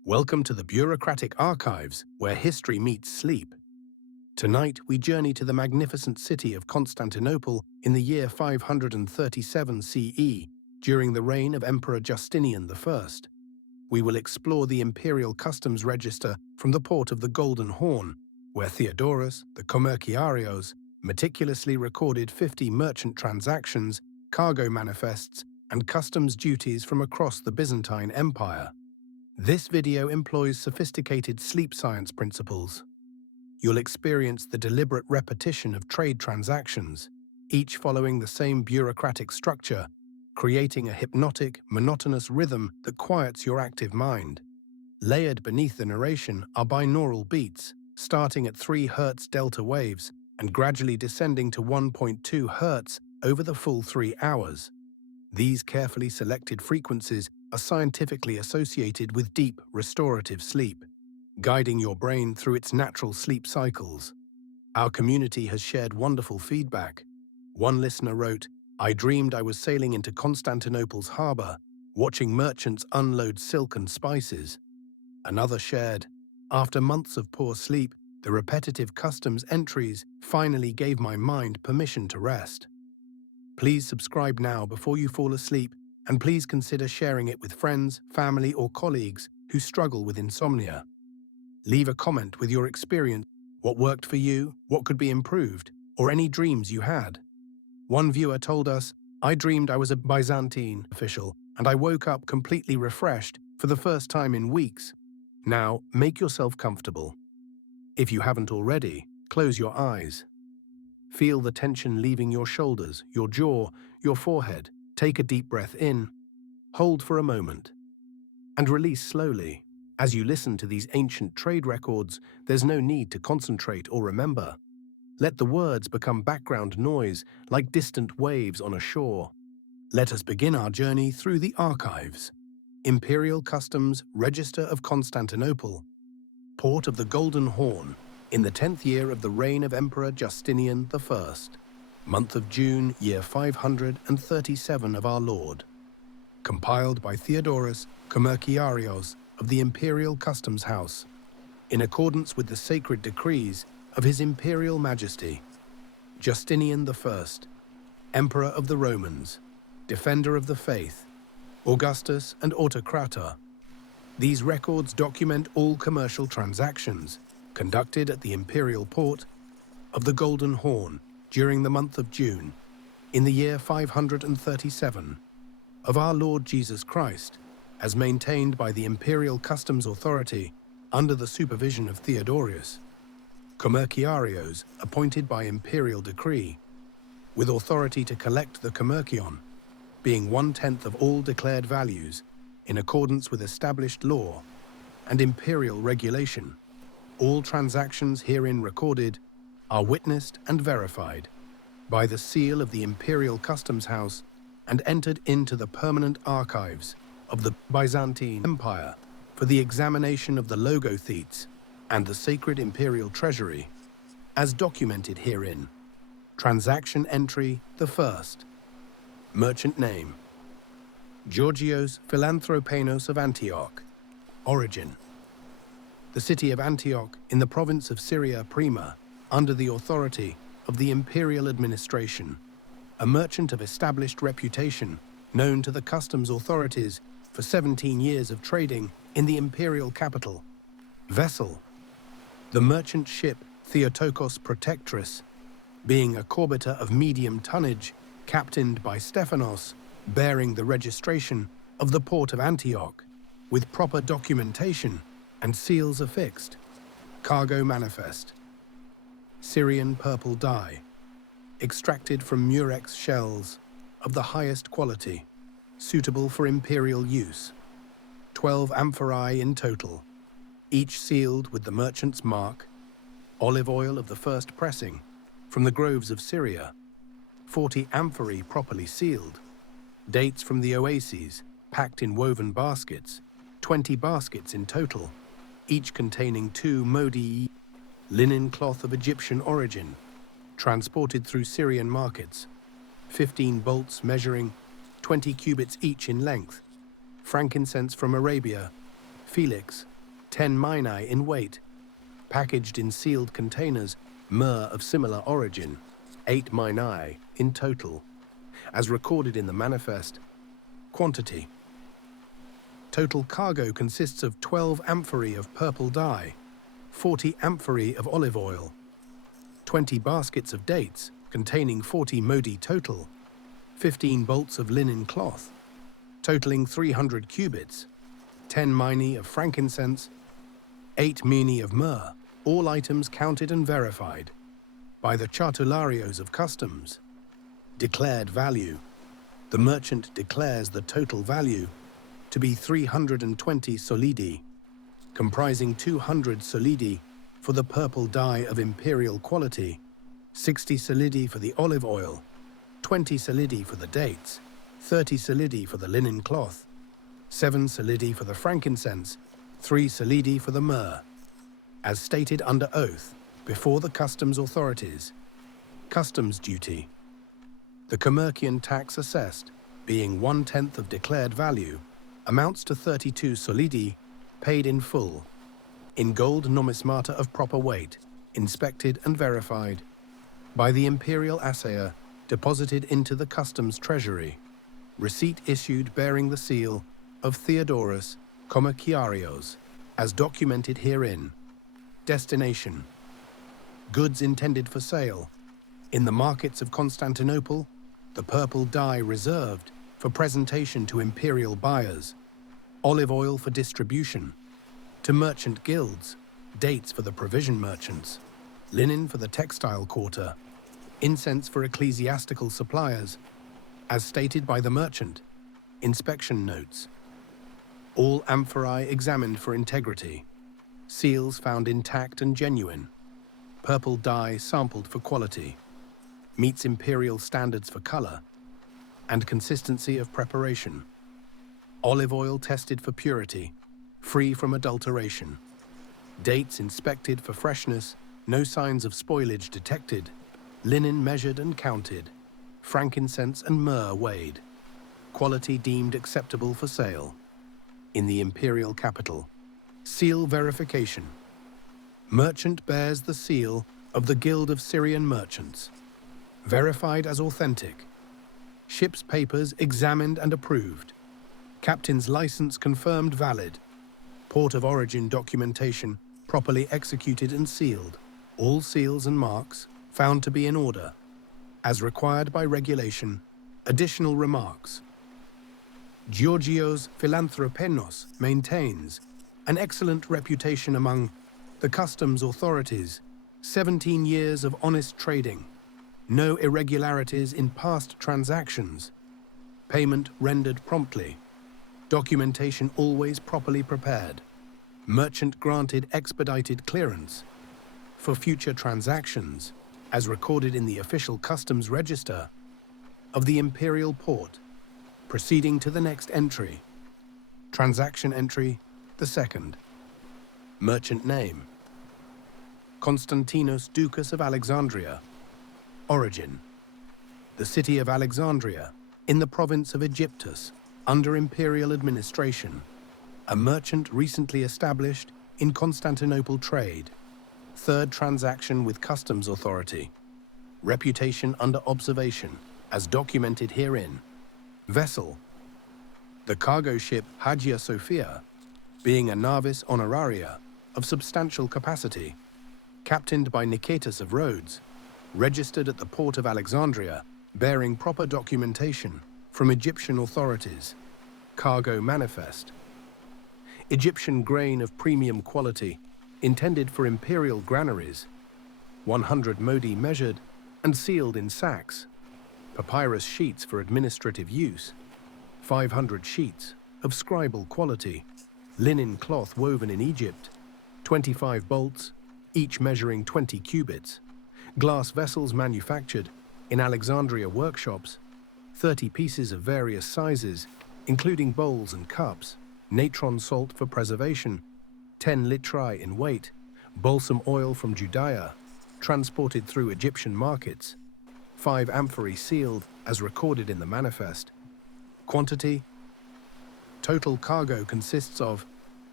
Welcome to the Bureaucratic Archives, where history meets sleep. Tonight, we journey to the magnificent city of Constantinople in the year 537 CE, during the reign of Emperor Justinian I. We will explore the imperial customs register from the port of the Golden Horn, where Theodorus, the kommerkiarios, meticulously recorded 50 merchant transactions, cargo manifests, and customs duties from across the Byzantine Empire. This video employs sophisticated sleep science principles. You'll experience the deliberate repetition of trade transactions, each following the same bureaucratic structure, creating a hypnotic, monotonous rhythm that quiets your active mind. Layered beneath the narration are binaural beats, starting at 3 Hz delta waves and gradually descending to 1.2 Hz over the full 3 hours. These carefully selected frequencies are scientifically associated with deep, restorative sleep, guiding your brain through its natural sleep cycles. Our community has shared wonderful feedback. One listener wrote, "I dreamed I was sailing into Constantinople's harbor, watching merchants unload silk and spices." Another shared, "After months of poor sleep, the repetitive customs entries finally gave my mind permission to rest." Please subscribe now before you fall asleep, and please consider sharing it with friends, family, or colleagues who struggle with insomnia. Leave a comment with your experience, what worked for you, what could be improved, or any dreams you had. One viewer told us, "I dreamed I was a Byzantine official, and I woke up completely refreshed for the first time in weeks." Now, make yourself comfortable. If you haven't already, close your eyes. Feel the tension leaving your shoulders, your jaw, your forehead. Take a deep breath in, hold for a moment, and release slowly. As you listen to these ancient trade records, there's no need to concentrate or remember. Let the words become background noise, like distant waves on a shore. Let us begin our journey through the archives. Imperial Customs Register of Constantinople, Port of the Golden Horn, in the 10th year of the reign of Emperor Justinian I, month of June, year 537 of our Lord. Compiled by Theodorus, kommerkiarios of the Imperial Customs House, in accordance with the sacred decrees of His Imperial Majesty, Justinian I, Emperor of the Romans, Defender of the Faith, Augustus and Autocrator. These records document all commercial transactions conducted at the imperial port of the Golden Horn during the month of June, in the year 537 of our Lord Jesus Christ, as maintained by the Imperial Customs Authority under the supervision of Theodorus, kommerkiarios appointed by imperial decree, with authority to collect the kommerkion, being 1/10 of all declared values in accordance with established law and imperial regulation. All transactions herein recorded are witnessed and verified by the seal of the Imperial Customs House and entered into the permanent archives of the Byzantine Empire for the examination of the logothetes and the sacred imperial treasury, as documented herein. Transaction entry the first. Merchant name: Georgios Philanthropenos of Antioch. Origin: the city of Antioch in the province of Syria Prima, under the authority of the imperial administration. A merchant of established reputation, known to the customs authorities for 17 years of trading in the imperial capital. Vessel: the merchant ship Theotokos Protectress, being a corbita of medium tonnage, captained by Stephanos, bearing the registration of the port of Antioch, with proper documentation and seals affixed. Cargo manifest: Syrian purple dye, extracted from murex shells of the highest quality, suitable for imperial use. 12 amphorae in total, each sealed with the merchant's mark. Olive oil of the first pressing, from the groves of Syria. 40 amphorae properly sealed. Dates from the oases, packed in woven baskets. 20 baskets in total, each containing 2 modi, linen cloth of Egyptian origin, transported through Syrian markets. 15 bolts measuring 20 cubits each in length. Frankincense from Arabia. Felix, 10 minae in weight, packaged in sealed containers, myrrh of similar origin, 8 minae in total, as recorded in the manifest. Quantity. Total cargo consists of 12 amphorae of purple dye, 40 amphorae of olive oil, 20 baskets of dates containing 40 modi total, 15 bolts of linen cloth, totaling 300 cubits, 10 minae of frankincense, 8 minae of myrrh, all items counted and verified by the chartularios of customs. Declared value. The merchant declares the total value to be 320 solidi, comprising 200 solidi for the purple dye of imperial quality, 60 solidi for the olive oil, 20 solidi for the dates, 30 solidi for the linen cloth, 7 solidi for the frankincense, 3 solidi for the myrrh, as stated under oath before the customs authorities. Customs duty. The kommerkian tax assessed, being 1/10 of declared value, amounts to 32 solidi, paid in full, in gold nomismata of proper weight, inspected and verified by the imperial assayer, deposited into the customs treasury. Receipt issued bearing the seal of Theodorus Kommerkiarios, as documented herein. Destination. Goods intended for sale. In the markets of Constantinople, the purple dye reserved for presentation to imperial buyers, olive oil for distribution, to merchant guilds, dates for the provision merchants, linen for the textile quarter, incense for ecclesiastical suppliers, as stated by the merchant. Inspection notes. All amphorae examined for integrity, seals found intact and genuine, purple dye sampled for quality, meets imperial standards for color and consistency of preparation, olive oil tested for purity, free from adulteration, dates inspected for freshness, no signs of spoilage detected, linen measured and counted, frankincense and myrrh weighed, quality deemed acceptable for sale. In the imperial capital. Seal verification. Merchant bears the seal of the Guild of Syrian Merchants, verified as authentic. Ship's papers examined and approved. Captain's license confirmed valid. Port of origin documentation properly executed and sealed. All seals and marks found to be in order. As required by regulation. Additional remarks. Georgios Philanthropenos maintains an excellent reputation among the customs authorities, 17 years of honest trading, no irregularities in past transactions, payment rendered promptly, documentation always properly prepared, merchant granted expedited clearance for future transactions, as recorded in the official customs register of the imperial port. Proceeding to the next entry. Transaction entry, the second. Merchant name. Constantinos Ducas of Alexandria. Origin. The city of Alexandria, in the province of Egyptus, under imperial administration. A merchant recently established in Constantinople trade. Third transaction with customs authority. Reputation under observation, as documented herein. Vessel. The cargo ship Hagia Sophia, being a navis honoraria of substantial capacity, captained by Nicetas of Rhodes, registered at the port of Alexandria, bearing proper documentation from Egyptian authorities. Cargo manifest. Egyptian grain of premium quality, intended for imperial granaries, 100 modi measured and sealed in sacks. Papyrus sheets for administrative use, 500 sheets of scribal quality, linen cloth woven in Egypt, 25 bolts, each measuring 20 cubits, glass vessels manufactured in Alexandria workshops, 30 pieces of various sizes, including bowls and cups, natron salt for preservation, 10 litri in weight, balsam oil from Judea, transported through Egyptian markets, 5 amphorae sealed as recorded in the manifest. Quantity. Total cargo consists of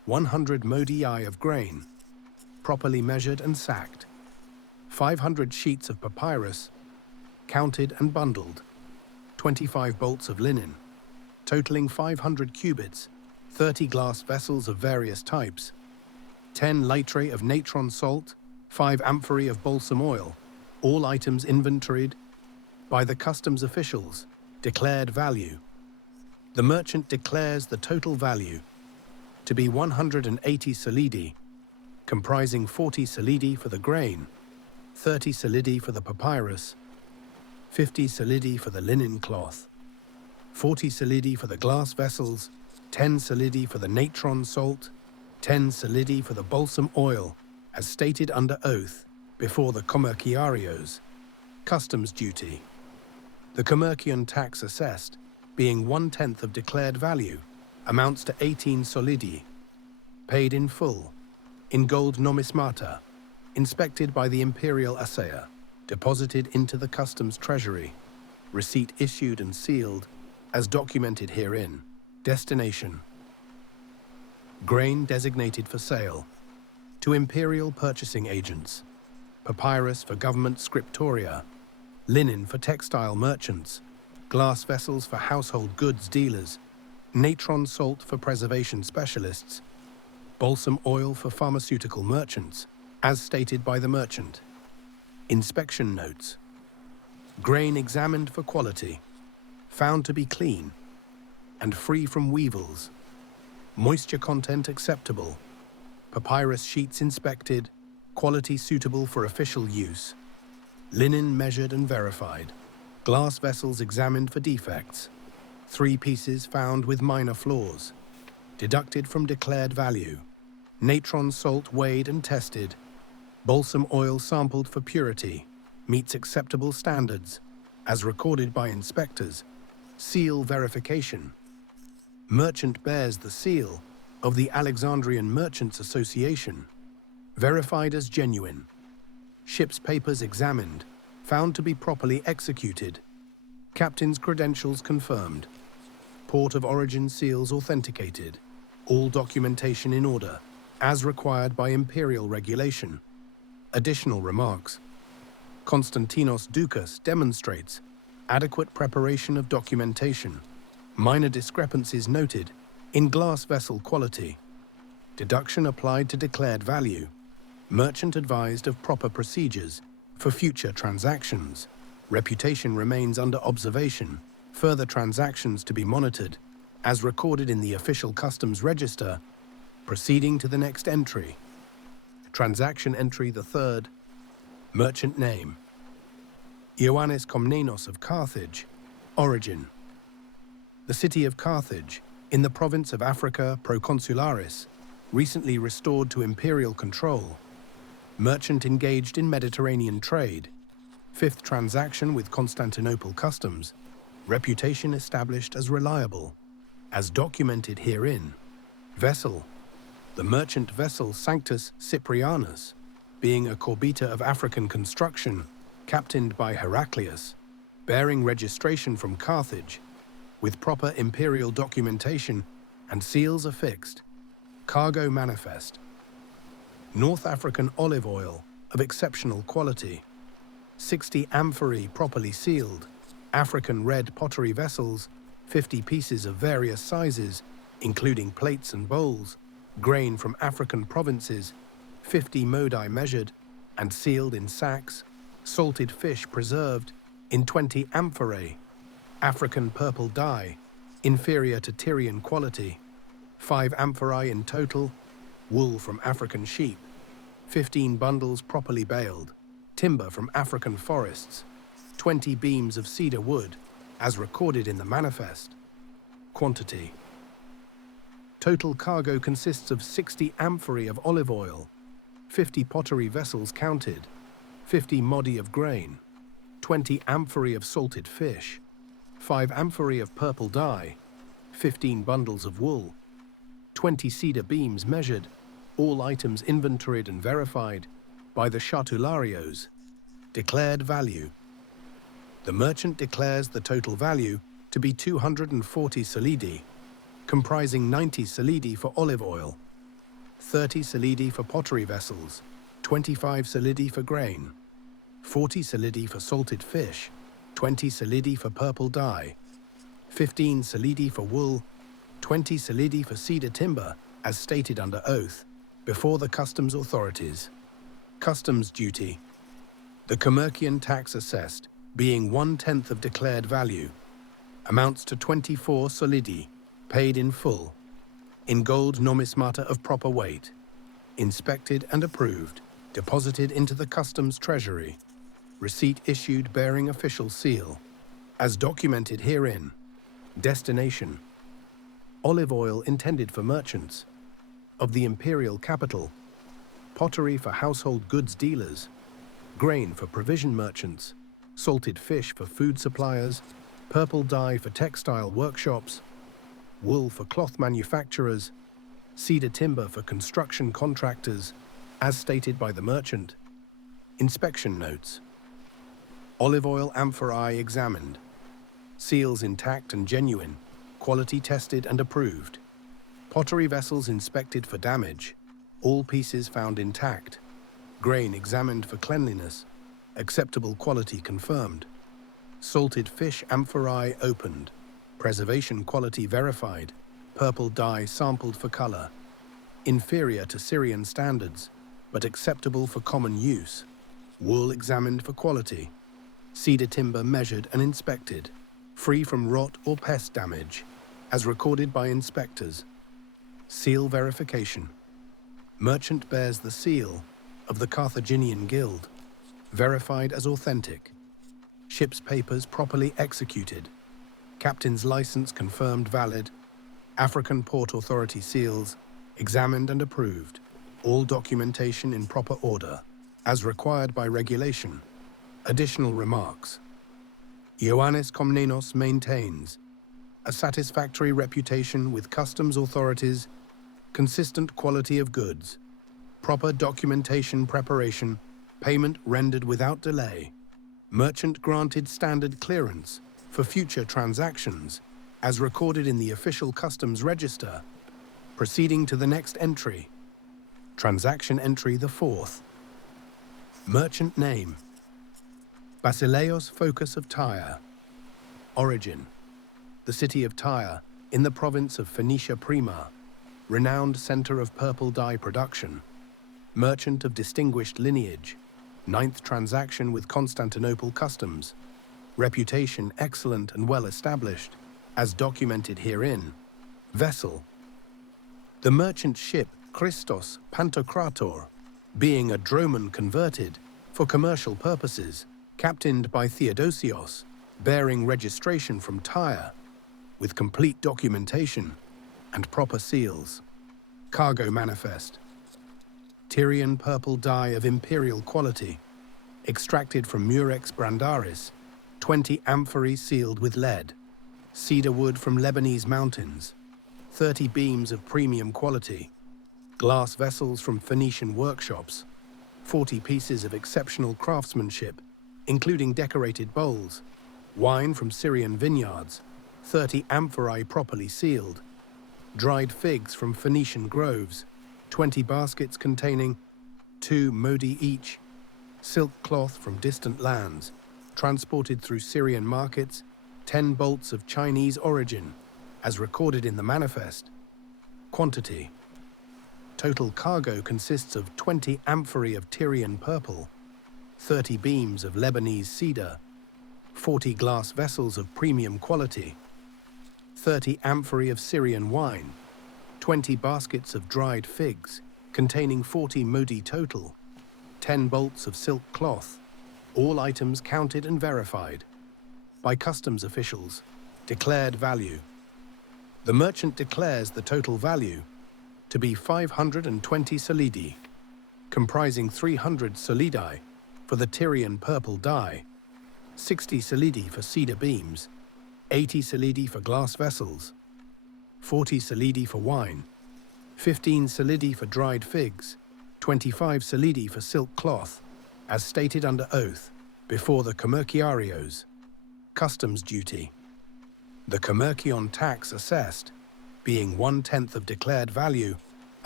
100 modi of grain, properly measured and sacked, 500 sheets of papyrus, counted and bundled, 25 bolts of linen, totaling 500 cubits, 30 glass vessels of various types, 10 litrae of natron salt, 5 amphorae of balsam oil, all items inventoried by the customs officials, declared value. The merchant declares the total value to be 180 solidi, comprising 40 solidi for the grain, 30 solidi for the papyrus, 50 solidi for the linen cloth, 40 solidi for the glass vessels, 10 solidi for the natron salt, 10 solidi for the balsam oil, as stated under oath before the kommerkiarios, customs duty. The kommerkian tax assessed, being 1/10 of declared value, amounts to 18 solidi, paid in full, in gold nomismata, inspected by the imperial assayer, deposited into the customs treasury, receipt issued and sealed, as documented herein. Destination: grain designated for sale to imperial purchasing agents, papyrus for government scriptoria, linen for textile merchants, glass vessels for household goods dealers, natron salt for preservation specialists, balsam oil for pharmaceutical merchants, as stated by the merchant. Inspection notes: grain examined for quality, found to be clean and free from weevils, moisture content acceptable, papyrus sheets inspected, quality suitable for official use, linen measured and verified, glass vessels examined for defects, 3 pieces found with minor flaws, deducted from declared value, natron salt weighed and tested, balsam oil sampled for purity, meets acceptable standards, as recorded by inspectors, seal verification. Merchant bears the seal of the Alexandrian Merchants Association, verified as genuine. Ship's papers examined, found to be properly executed. Captain's credentials confirmed. Port of origin seals authenticated. All documentation in order, as required by imperial regulation. Additional remarks: Constantinos Ducas demonstrates adequate preparation of documentation. Minor discrepancies noted in glass vessel quality. Deduction applied to declared value. Merchant advised of proper procedures for future transactions. Reputation remains under observation. Further transactions to be monitored, as recorded in the official customs register. Proceeding to the next entry. Transaction entry the third. Merchant name: Ioannis Komnenos of Carthage. Origin: the city of Carthage, in the province of Africa Proconsularis, recently restored to imperial control. Merchant engaged in Mediterranean trade. 5th transaction with Constantinople customs. Reputation established as reliable, as documented herein. Vessel: the merchant vessel Sanctus Cyprianus, being a corbita of African construction, captained by Heraclius, bearing registration from Carthage, with proper imperial documentation and seals affixed. Cargo manifest: North African olive oil of exceptional quality, 60 amphorae properly sealed, African red pottery vessels, 50 pieces of various sizes, including plates and bowls, grain from African provinces, 50 modi measured and sealed in sacks, salted fish preserved in 20 amphorae, African purple dye, inferior to Tyrian quality, 5 amphorae in total, wool from African sheep, 15 bundles properly baled, timber from African forests, 20 beams of cedar wood, as recorded in the manifest. Quantity: total cargo consists of 60 amphorae of olive oil, 50 pottery vessels counted, 50 modi of grain, 20 amphorae of salted fish, 5 amphorae of purple dye, 15 bundles of wool, 20 cedar beams measured, all items inventoried and verified by the chartularios. Declared value: the merchant declares the total value to be 240 solidi, comprising 90 solidi for olive oil, 30 solidi for pottery vessels, 25 solidi for grain, 40 solidi for salted fish, 20 solidi for purple dye, 15 solidi for wool, 20 solidi for cedar timber, as stated under oath, before the customs authorities. Customs duty. The Kommerkian tax assessed, being 1/10 of declared value, amounts to 24 solidi, paid in full, in gold nomismata of proper weight, inspected and approved, deposited into the customs treasury, receipt issued bearing official seal, as documented herein. Destination: olive oil intended for merchants of the imperial capital, pottery for household goods dealers, grain for provision merchants, salted fish for food suppliers, purple dye for textile workshops, wool for cloth manufacturers, cedar timber for construction contractors, as stated by the merchant. Inspection notes. Olive oil amphorae examined. Seals intact and genuine, quality tested and approved. Pottery vessels inspected for damage, all pieces found intact. Grain examined for cleanliness, acceptable quality confirmed. Salted fish amphorae opened, preservation quality verified, purple dye sampled for color. Inferior to Syrian standards, but acceptable for common use. Wool examined for quality. Cedar timber measured and inspected, free from rot or pest damage, as recorded by inspectors. Seal verification. Merchant bears the seal of the Carthaginian Guild, verified as authentic. Ship's papers properly executed. Captain's license confirmed valid. African Port Authority seals examined and approved. All documentation in proper order, as required by regulation. Additional remarks. Ioannis Komnenos maintains a satisfactory reputation with customs authorities, consistent quality of goods, proper documentation preparation, payment rendered without delay, merchant granted standard clearance for future transactions, as recorded in the official customs register. Proceeding to the next entry. Transaction entry the 4th. Merchant name: Basileos Phocas of Tyre. Origin: the city of Tyre, in the province of Phoenicia Prima, renowned center of purple dye production. Merchant of distinguished lineage. 9th transaction with Constantinople customs. Reputation excellent and well established, as documented herein. Vessel: the merchant ship Christos Pantokrator, being a dromon converted for commercial purposes, captained by Theodosios, bearing registration from Tyre, with complete documentation and proper seals. Cargo manifest: Tyrian purple dye of imperial quality, extracted from Murex brandaris, 20 amphorae sealed with lead. Cedar wood from Lebanese mountains, 30 beams of premium quality. Glass vessels from Phoenician workshops, 40 pieces of exceptional craftsmanship, including decorated bowls. Wine from Syrian vineyards, 30 amphorae properly sealed. Dried figs from Phoenician groves, 20 baskets containing 2 modi each. Silk cloth from distant lands, transported through Syrian markets, 10 bolts of Chinese origin, as recorded in the manifest. Quantity: total cargo consists of 20 amphorae of Tyrian purple, 30 beams of Lebanese cedar, 40 glass vessels of premium quality, 30 amphorae of Syrian wine, 20 baskets of dried figs, containing 40 modi total, 10 bolts of silk cloth, all items counted and verified by customs officials. Declared value: the merchant declares the total value to be 520 solidi, comprising 300 solidi for the Tyrian purple dye, 60 solidi for cedar beams, 80 solidi for glass vessels, 40 solidi for wine, 15 solidi for dried figs, 25 solidi for silk cloth, as stated under oath before the kommerkiarios. Customs duty: the kommerkion tax assessed, being 1/10 of declared value,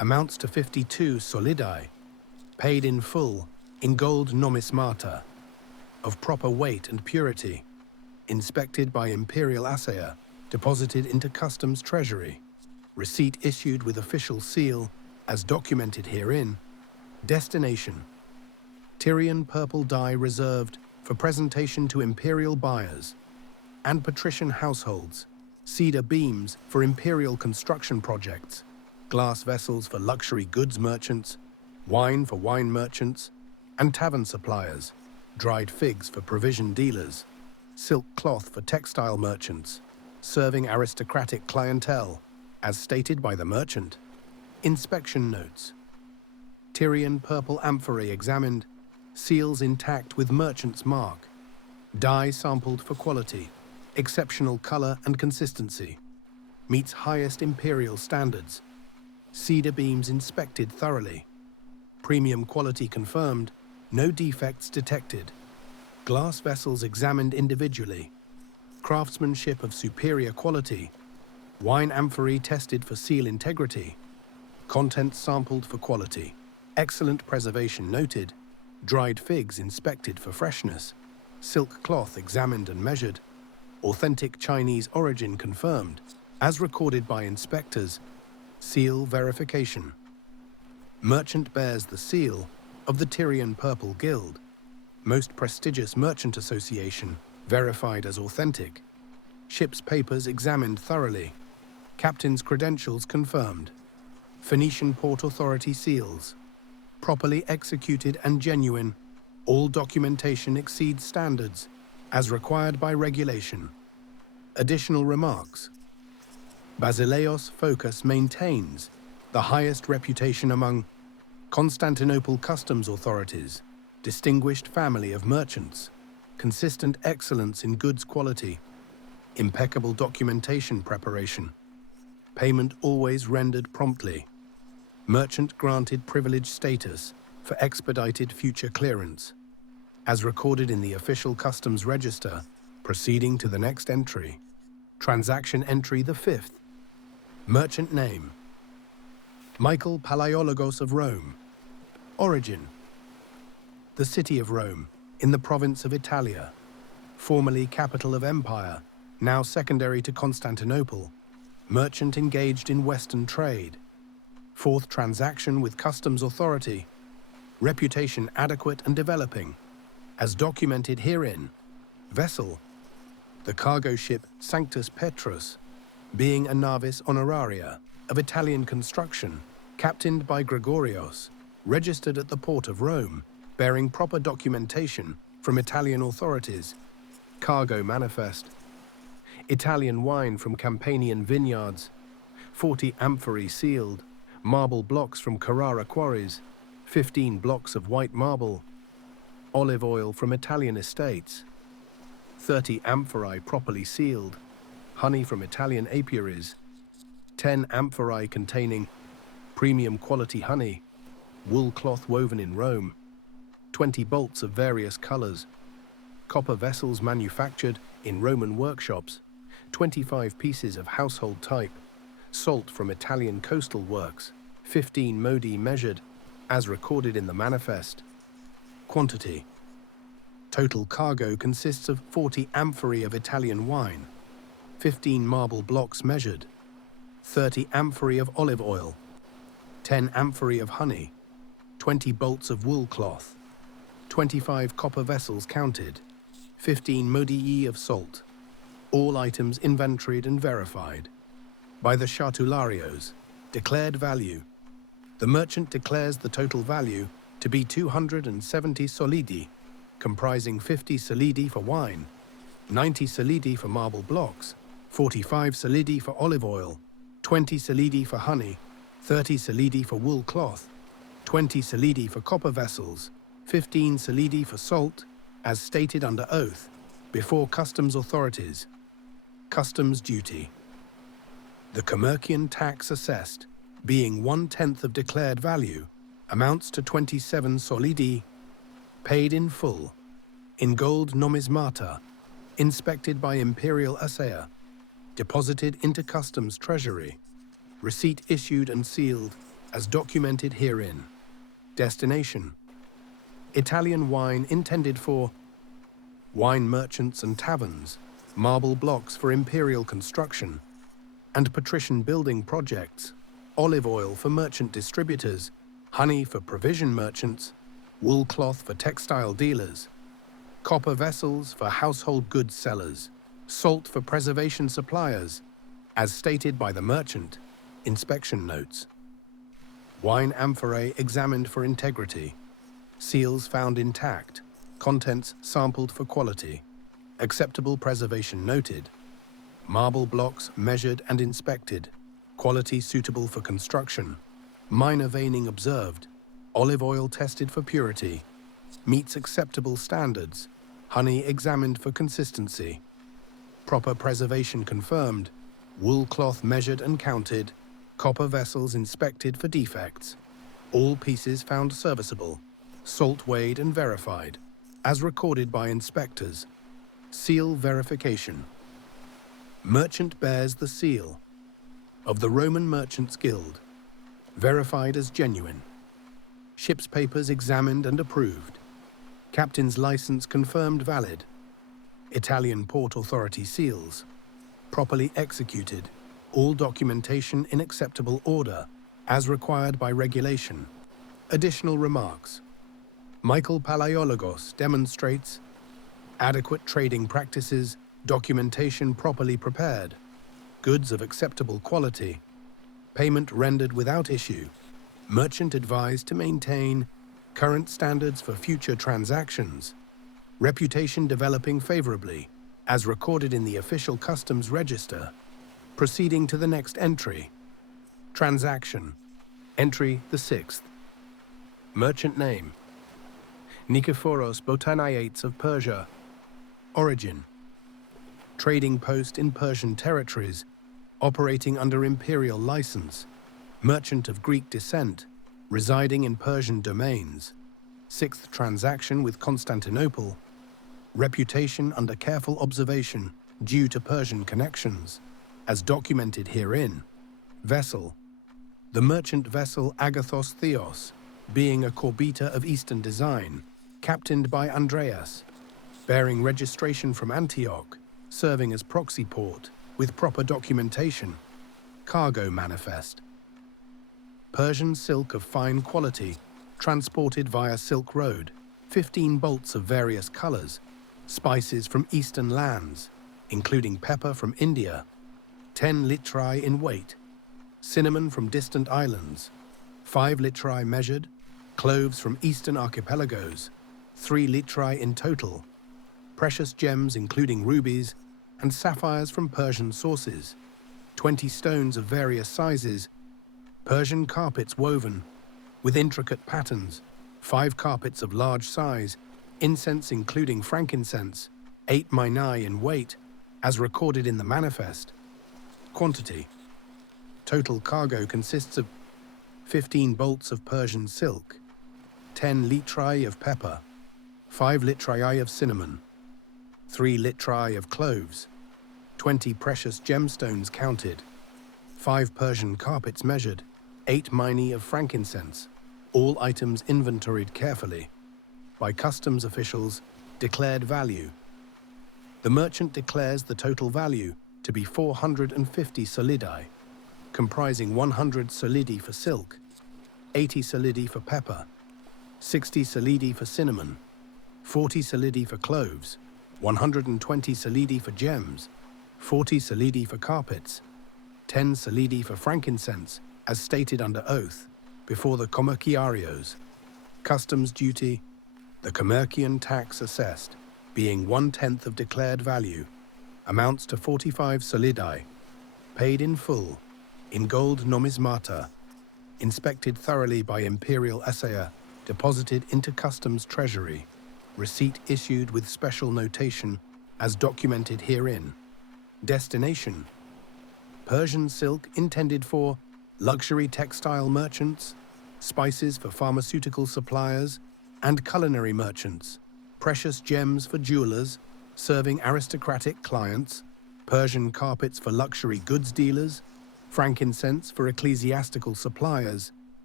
amounts to 52 solidi, paid in full in gold nomismata, of proper weight and purity, inspected by imperial assayer, deposited into customs treasury, receipt issued with official seal, as documented herein, destination, Tyrian purple dye reserved for presentation to imperial buyers and patrician households, cedar beams for imperial construction projects, glass vessels for luxury goods merchants, wine for wine merchants, and tavern suppliers, dried figs for provision dealers, silk cloth for textile merchants, serving aristocratic clientele, as stated by the merchant. Inspection notes. Tyrian purple amphorae examined, seals intact with merchant's mark, dye sampled for quality, exceptional color and consistency, meets highest imperial standards, cedar beams inspected thoroughly, premium quality confirmed, no defects detected, glass vessels examined individually, craftsmanship of superior quality, wine amphorae tested for seal integrity, contents sampled for quality, excellent preservation noted, dried figs inspected for freshness, silk cloth examined and measured, authentic Chinese origin confirmed, as recorded by inspectors, seal verification. Merchant bears the seal of the Tyrian Purple Guild, most prestigious merchant association, verified as authentic, ship's papers examined thoroughly, captain's credentials confirmed, Phoenician Port Authority seals, properly executed and genuine, all documentation exceeds standards, as required by regulation. Additional remarks. Basileos Focus maintains the highest reputation among Constantinople customs authorities, distinguished family of merchants, consistent excellence in goods quality, impeccable documentation preparation, payment always rendered promptly, merchant granted privilege status for expedited future clearance, as recorded in the official customs register, proceeding to the next entry. Transaction entry the 5th. Merchant name: Michael Palaiologos of Rome. Origin: the city of Rome, in the province of Italia, formerly capital of empire, now secondary to Constantinople. Merchant engaged in Western trade. 4th transaction with customs authority. Reputation adequate and developing, as documented herein. Vessel: the cargo ship Sanctus Petrus, being a navis honoraria of Italian construction, captained by Gregorios, registered at the port of Rome, bearing proper documentation from Italian authorities. Cargo manifest: Italian wine from Campanian vineyards, 40 amphorae sealed, marble blocks from Carrara quarries, 15 blocks of white marble, olive oil from Italian estates, 30 amphorae properly sealed, honey from Italian apiaries, 10 amphorae containing premium quality honey, wool cloth woven in Rome, 20 bolts of various colors, copper vessels manufactured in Roman workshops, 25 pieces of household type, salt from Italian coastal works, 15 modi measured, as recorded in the manifest. Quantity: total cargo consists of 40 amphorae of Italian wine, 15 marble blocks measured, 30 amphorae of olive oil, 10 amphorae of honey, 20 bolts of wool cloth, 25 copper vessels counted, 15 modii of salt, all items inventoried and verified. By the Chartularios, declared value. The merchant declares the total value to be 270 solidi, comprising 50 solidi for wine, 90 solidi for marble blocks, 45 solidi for olive oil, 20 solidi for honey, 30 solidi for wool cloth, 20 solidi for copper vessels, 15 solidi for salt, as stated under oath, before customs authorities. Customs duty: the Kommerkian tax assessed, being 1/10 of declared value, amounts to 27 solidi, paid in full, in gold nomismata, inspected by imperial assayer, deposited into customs treasury, receipt issued and sealed, as documented herein. Destination: Italian wine intended for wine merchants and taverns, marble blocks for imperial construction and patrician building projects, olive oil for merchant distributors, honey for provision merchants, wool cloth for textile dealers, copper vessels for household goods sellers, salt for preservation suppliers, as stated by the merchant, inspection notes. Wine amphorae examined for integrity, seals found intact, contents sampled for quality, acceptable preservation noted, marble blocks measured and inspected, quality suitable for construction, minor veining observed, olive oil tested for purity, meets acceptable standards, honey examined for consistency, proper preservation confirmed, wool cloth measured and counted, copper vessels inspected for defects, all pieces found serviceable, salt weighed and verified, as recorded by inspectors, seal verification. Merchant bears the seal of the Roman Merchants Guild, verified as genuine. Ship's papers examined and approved. Captain's license confirmed valid. Italian Port Authority seals, properly executed. All documentation in acceptable order, as required by regulation. Additional remarks. Michael Palaiologos demonstrates adequate trading practices, documentation properly prepared, goods of acceptable quality, payment rendered without issue, merchant advised to maintain current standards for future transactions, reputation developing favorably, as recorded in the official customs register. Proceeding to the next entry. Transaction. Entry the 6th. Merchant name: Nikephoros Botaniates of Persia. Origin: trading post in Persian territories, operating under imperial license. Merchant of Greek descent, residing in Persian domains. 6th transaction with Constantinople. Reputation under careful observation due to Persian connections, as documented herein. Vessel: the merchant vessel Agathos Theos, being a corbita of Eastern design, captained by Andreas, bearing registration from Antioch, serving as proxy port, with proper documentation. Cargo manifest: Persian silk of fine quality, transported via Silk Road, 15 bolts of various colors, spices from eastern lands, including pepper from India, 10 litri in weight, cinnamon from distant islands, 5 litri measured, cloves from eastern archipelagos, 3 litri in total, precious gems including rubies and sapphires from Persian sources, 20 stones of various sizes, Persian carpets woven with intricate patterns, 5 carpets of large size, incense including frankincense, 8 minae in weight, as recorded in the manifest. Quantity: total cargo consists of 15 bolts of Persian silk, 10 litri of pepper, 5 litri of cinnamon, 3 litri of cloves, 20 precious gemstones counted, 5 Persian carpets measured, 8 minae of frankincense, all items inventoried carefully. By customs officials, declared value. The merchant declares the total value to be 450 solidi, comprising 100 solidi for silk, 80 solidi for pepper, 60 solidi for cinnamon, 40 solidi for cloves, 120 solidi for gems, 40 solidi for carpets, 10 solidi for frankincense, as stated under oath, before the kommerkiarios. Customs duty: the kommerkian tax assessed, being 1/10 of declared value, amounts to 45 solidi, paid in full, in gold nomismata, inspected thoroughly by imperial assayer, deposited into customs treasury, receipt issued with special notation, as documented herein. Destination: Persian silk intended for luxury textile merchants, spices for pharmaceutical suppliers and culinary merchants, precious gems for jewelers, serving aristocratic clients, Persian carpets for luxury goods dealers, frankincense for ecclesiastical suppliers,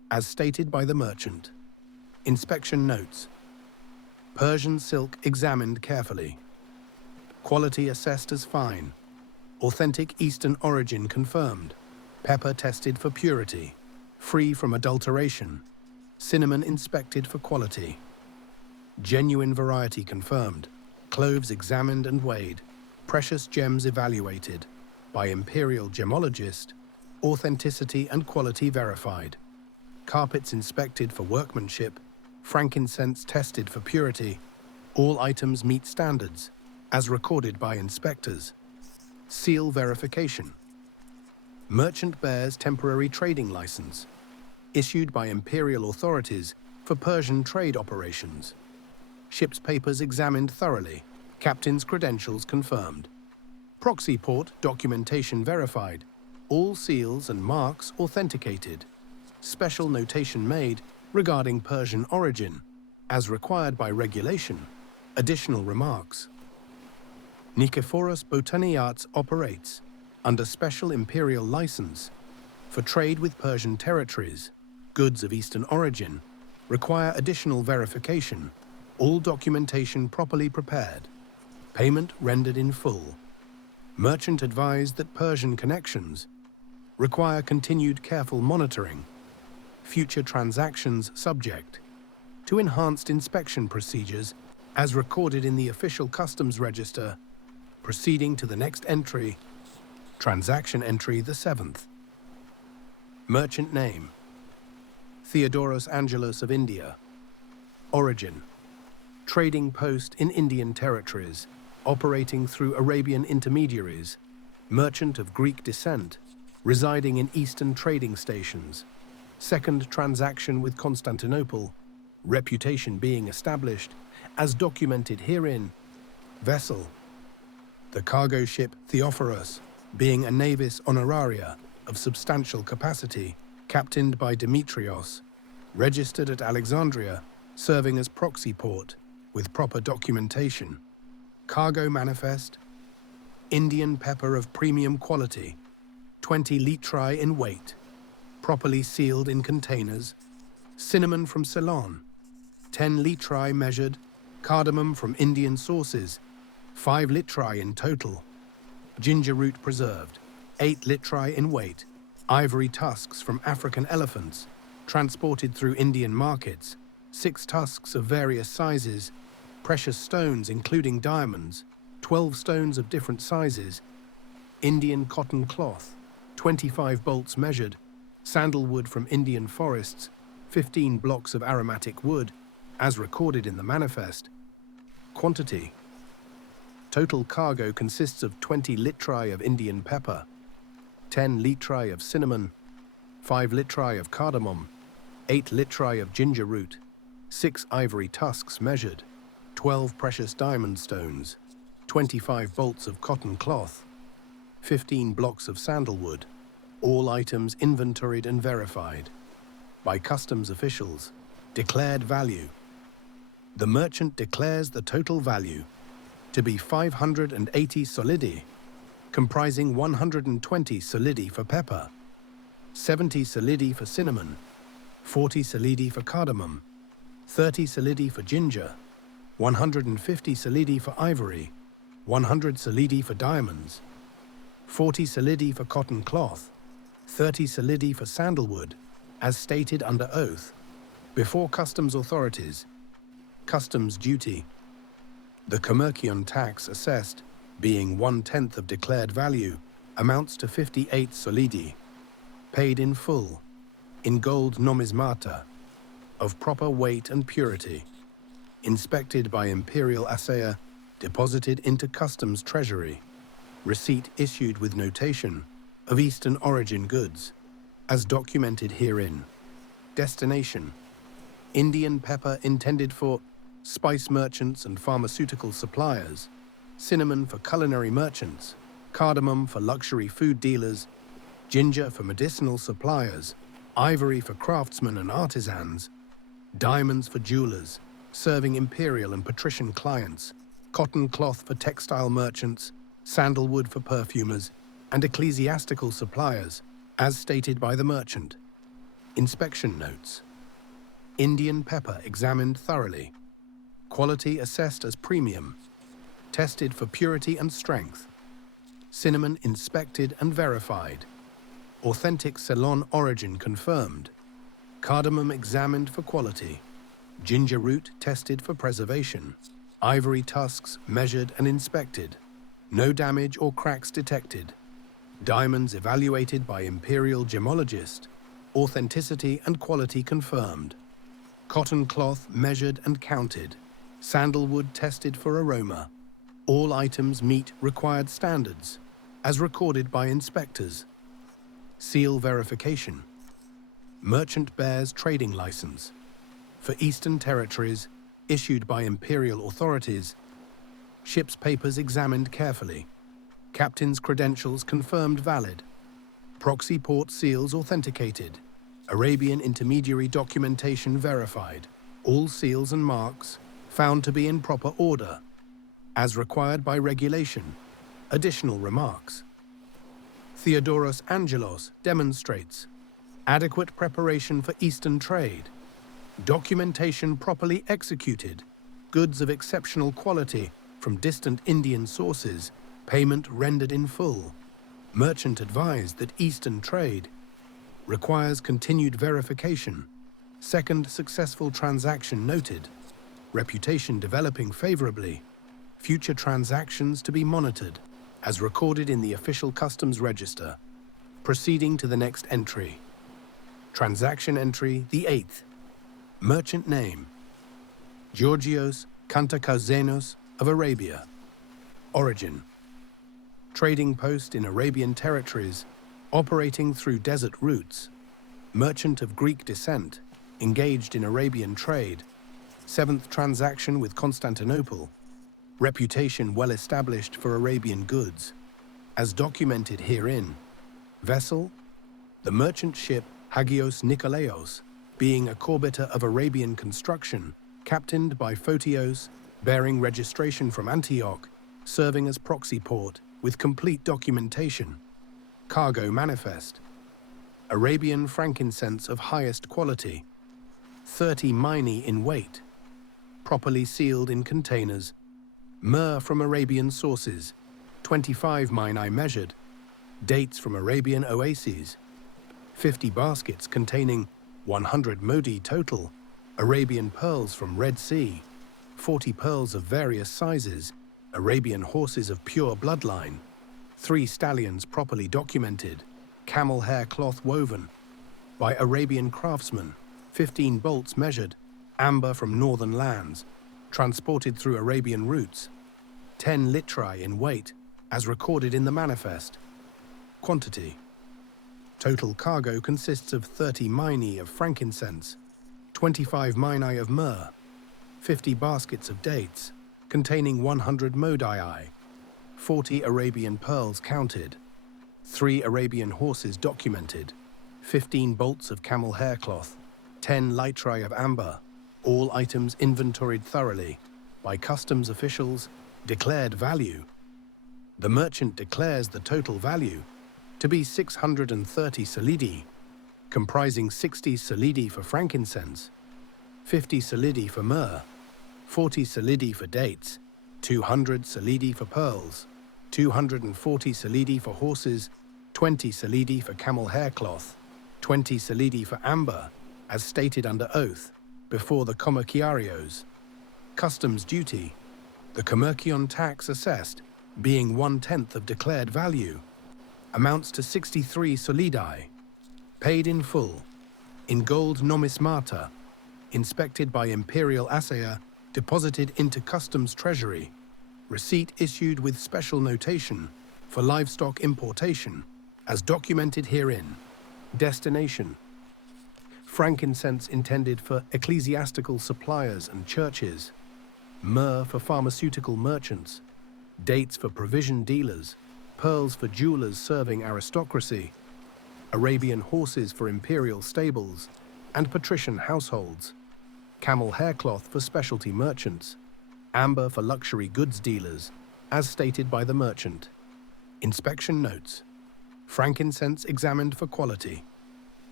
as stated by the merchant. Inspection notes. Persian silk examined carefully. Quality assessed as fine. Authentic Eastern origin confirmed. Pepper tested for purity. Free from adulteration. Cinnamon inspected for quality. Genuine variety confirmed. Cloves examined and weighed. Precious gems evaluated. By imperial gemologist. Authenticity and quality verified. Carpets inspected for workmanship. Frankincense tested for purity. All items meet standards, as recorded by inspectors. Seal verification. Merchant bears temporary trading license, issued by imperial authorities for Persian trade operations. Ship's papers examined thoroughly. Captain's credentials confirmed. Proxy port documentation verified. All seals and marks authenticated. Special notation made regarding Persian origin, as required by regulation. Additional remarks. Nikephoros Botaniates operates under special imperial license for trade with Persian territories. Goods of Eastern origin require additional verification. All documentation properly prepared. Payment rendered in full. Merchant advised that Persian connections require continued careful monitoring. Future transactions subject to enhanced inspection procedures as recorded in the official customs register. Proceeding to the next entry. Transaction entry the 7th. Merchant name. Theodoros Angelos of India. Origin. Trading post in Indian territories, operating through Arabian intermediaries. Merchant of Greek descent, residing in Eastern trading stations. Second transaction with Constantinople. Reputation being established, as documented herein. Vessel. The cargo ship Theophoros, being a navis honoraria of substantial capacity, captained by Demetrios, registered at Alexandria, serving as proxy port, with proper documentation. Cargo manifest. Indian pepper of premium quality, 20 litri in weight, properly sealed in containers. Cinnamon from Ceylon, 10 litri measured. Cardamom from Indian sources, 5 litri in total. Ginger root preserved, 8 litri in weight. Ivory tusks from African elephants, transported through Indian markets. 6 tusks of various sizes. Precious stones including diamonds, 12 stones of different sizes. Indian cotton cloth, 25 bolts measured. Sandalwood from Indian forests, 15 blocks of aromatic wood, as recorded in the manifest. Quantity. Total cargo consists of 20 litri of Indian pepper, 10 litri of cinnamon, 5 litri of cardamom, 8 litri of ginger root, 6 ivory tusks measured, 12 precious diamond stones, 25 bolts of cotton cloth, 15 blocks of sandalwood, all items inventoried and verified by customs officials. Declared value. The merchant declares the total value to be 580 solidi, comprising 120 solidi for pepper, 70 solidi for cinnamon, 40 solidi for cardamom, 30 solidi for ginger, 150 solidi for ivory, 100 solidi for diamonds, 40 solidi for cotton cloth, 30 solidi for sandalwood, as stated under oath, before customs authorities. Customs duty. The kommerkion tax assessed, being 1/10 of declared value, amounts to 58 solidi, paid in full, in gold nomismata, of proper weight and purity, inspected by imperial assayer, deposited into customs treasury. Receipt issued with notation of Eastern origin goods, as documented herein. Destination. Indian pepper intended for spice merchants and pharmaceutical suppliers, cinnamon for culinary merchants, cardamom for luxury food dealers, ginger for medicinal suppliers, ivory for craftsmen and artisans, diamonds for jewelers, serving imperial and patrician clients, cotton cloth for textile merchants, sandalwood for perfumers, and ecclesiastical suppliers, as stated by the merchant. Inspection notes. Indian pepper examined thoroughly. Quality assessed as premium. Tested for purity and strength. Cinnamon inspected and verified. Authentic Ceylon origin confirmed. Cardamom examined for quality. Ginger root tested for preservation. Ivory tusks measured and inspected. No damage or cracks detected. Diamonds evaluated by imperial gemologist. Authenticity and quality confirmed. Cotton cloth measured and counted. Sandalwood tested for aroma. All items meet required standards, as recorded by inspectors. Seal verification. Merchant bears trading license. For Eastern territories, issued by imperial authorities. Ship's papers examined carefully. Captain's credentials confirmed valid. Proxy port seals authenticated. Arabian intermediary documentation verified. All seals and marks found to be in proper order, as required by regulation. Additional remarks. Theodoros Angelos demonstrates adequate preparation for Eastern trade. Documentation properly executed. Goods of exceptional quality from distant Indian sources. Payment rendered in full. Merchant advised that Eastern trade requires continued verification. Second successful transaction noted. Reputation developing favorably. Future transactions to be monitored, as recorded in the official customs register. Proceeding to the next entry. Transaction entry the 8th. Merchant name. Georgios Kantakouzenos of Arabia. Origin. Trading post in Arabian territories, operating through desert routes. Merchant of Greek descent, engaged in Arabian trade. 7th transaction with Constantinople. Reputation well established for Arabian goods. As documented herein. Vessel. The merchant ship Hagios Nikolaos, being a corbita of Arabian construction, captained by Photios, bearing registration from Antioch, serving as proxy port with complete documentation. Cargo manifest. Arabian frankincense of highest quality. 30 minae in weight. Properly sealed in containers. Myrrh from Arabian sources. 25 minae measured. Dates from Arabian oases. 50 baskets containing 100 modi total. Arabian pearls from Red Sea. 40 pearls of various sizes. Arabian horses of pure bloodline. 3 stallions properly documented. Camel hair cloth woven. By Arabian craftsmen. 15 bolts measured. Amber from northern lands. Transported through Arabian routes. 10 litri in weight, as recorded in the manifest. Quantity. Total cargo consists of 30 minae of frankincense, 25 minae of myrrh, 50 baskets of dates, containing 100 modii, 40 Arabian pearls counted, 3 Arabian horses documented, 15 bolts of camel hair cloth, 10 litri of amber, all items inventoried thoroughly, by customs officials, declared value. The merchant declares the total value to be 630 solidi, comprising 60 solidi for frankincense, 50 solidi for myrrh, 40 solidi for dates, 200 solidi for pearls, 240 solidi for horses, 20 solidi for camel hair cloth, 20 solidi for amber, as stated under oath, before the kommerkiarios. Customs duty. The kommerkion tax assessed, being 1/10 of declared value, amounts to 63 solidi, paid in full, in gold nomismata, inspected by imperial assayer, deposited into customs treasury, receipt issued with special notation for livestock importation, as documented herein. Destination. Frankincense intended for ecclesiastical suppliers and churches, myrrh for pharmaceutical merchants, dates for provision dealers, pearls for jewelers serving aristocracy, Arabian horses for imperial stables and patrician households, camel hair cloth for specialty merchants, amber for luxury goods dealers, as stated by the merchant. Inspection notes. Frankincense examined for quality.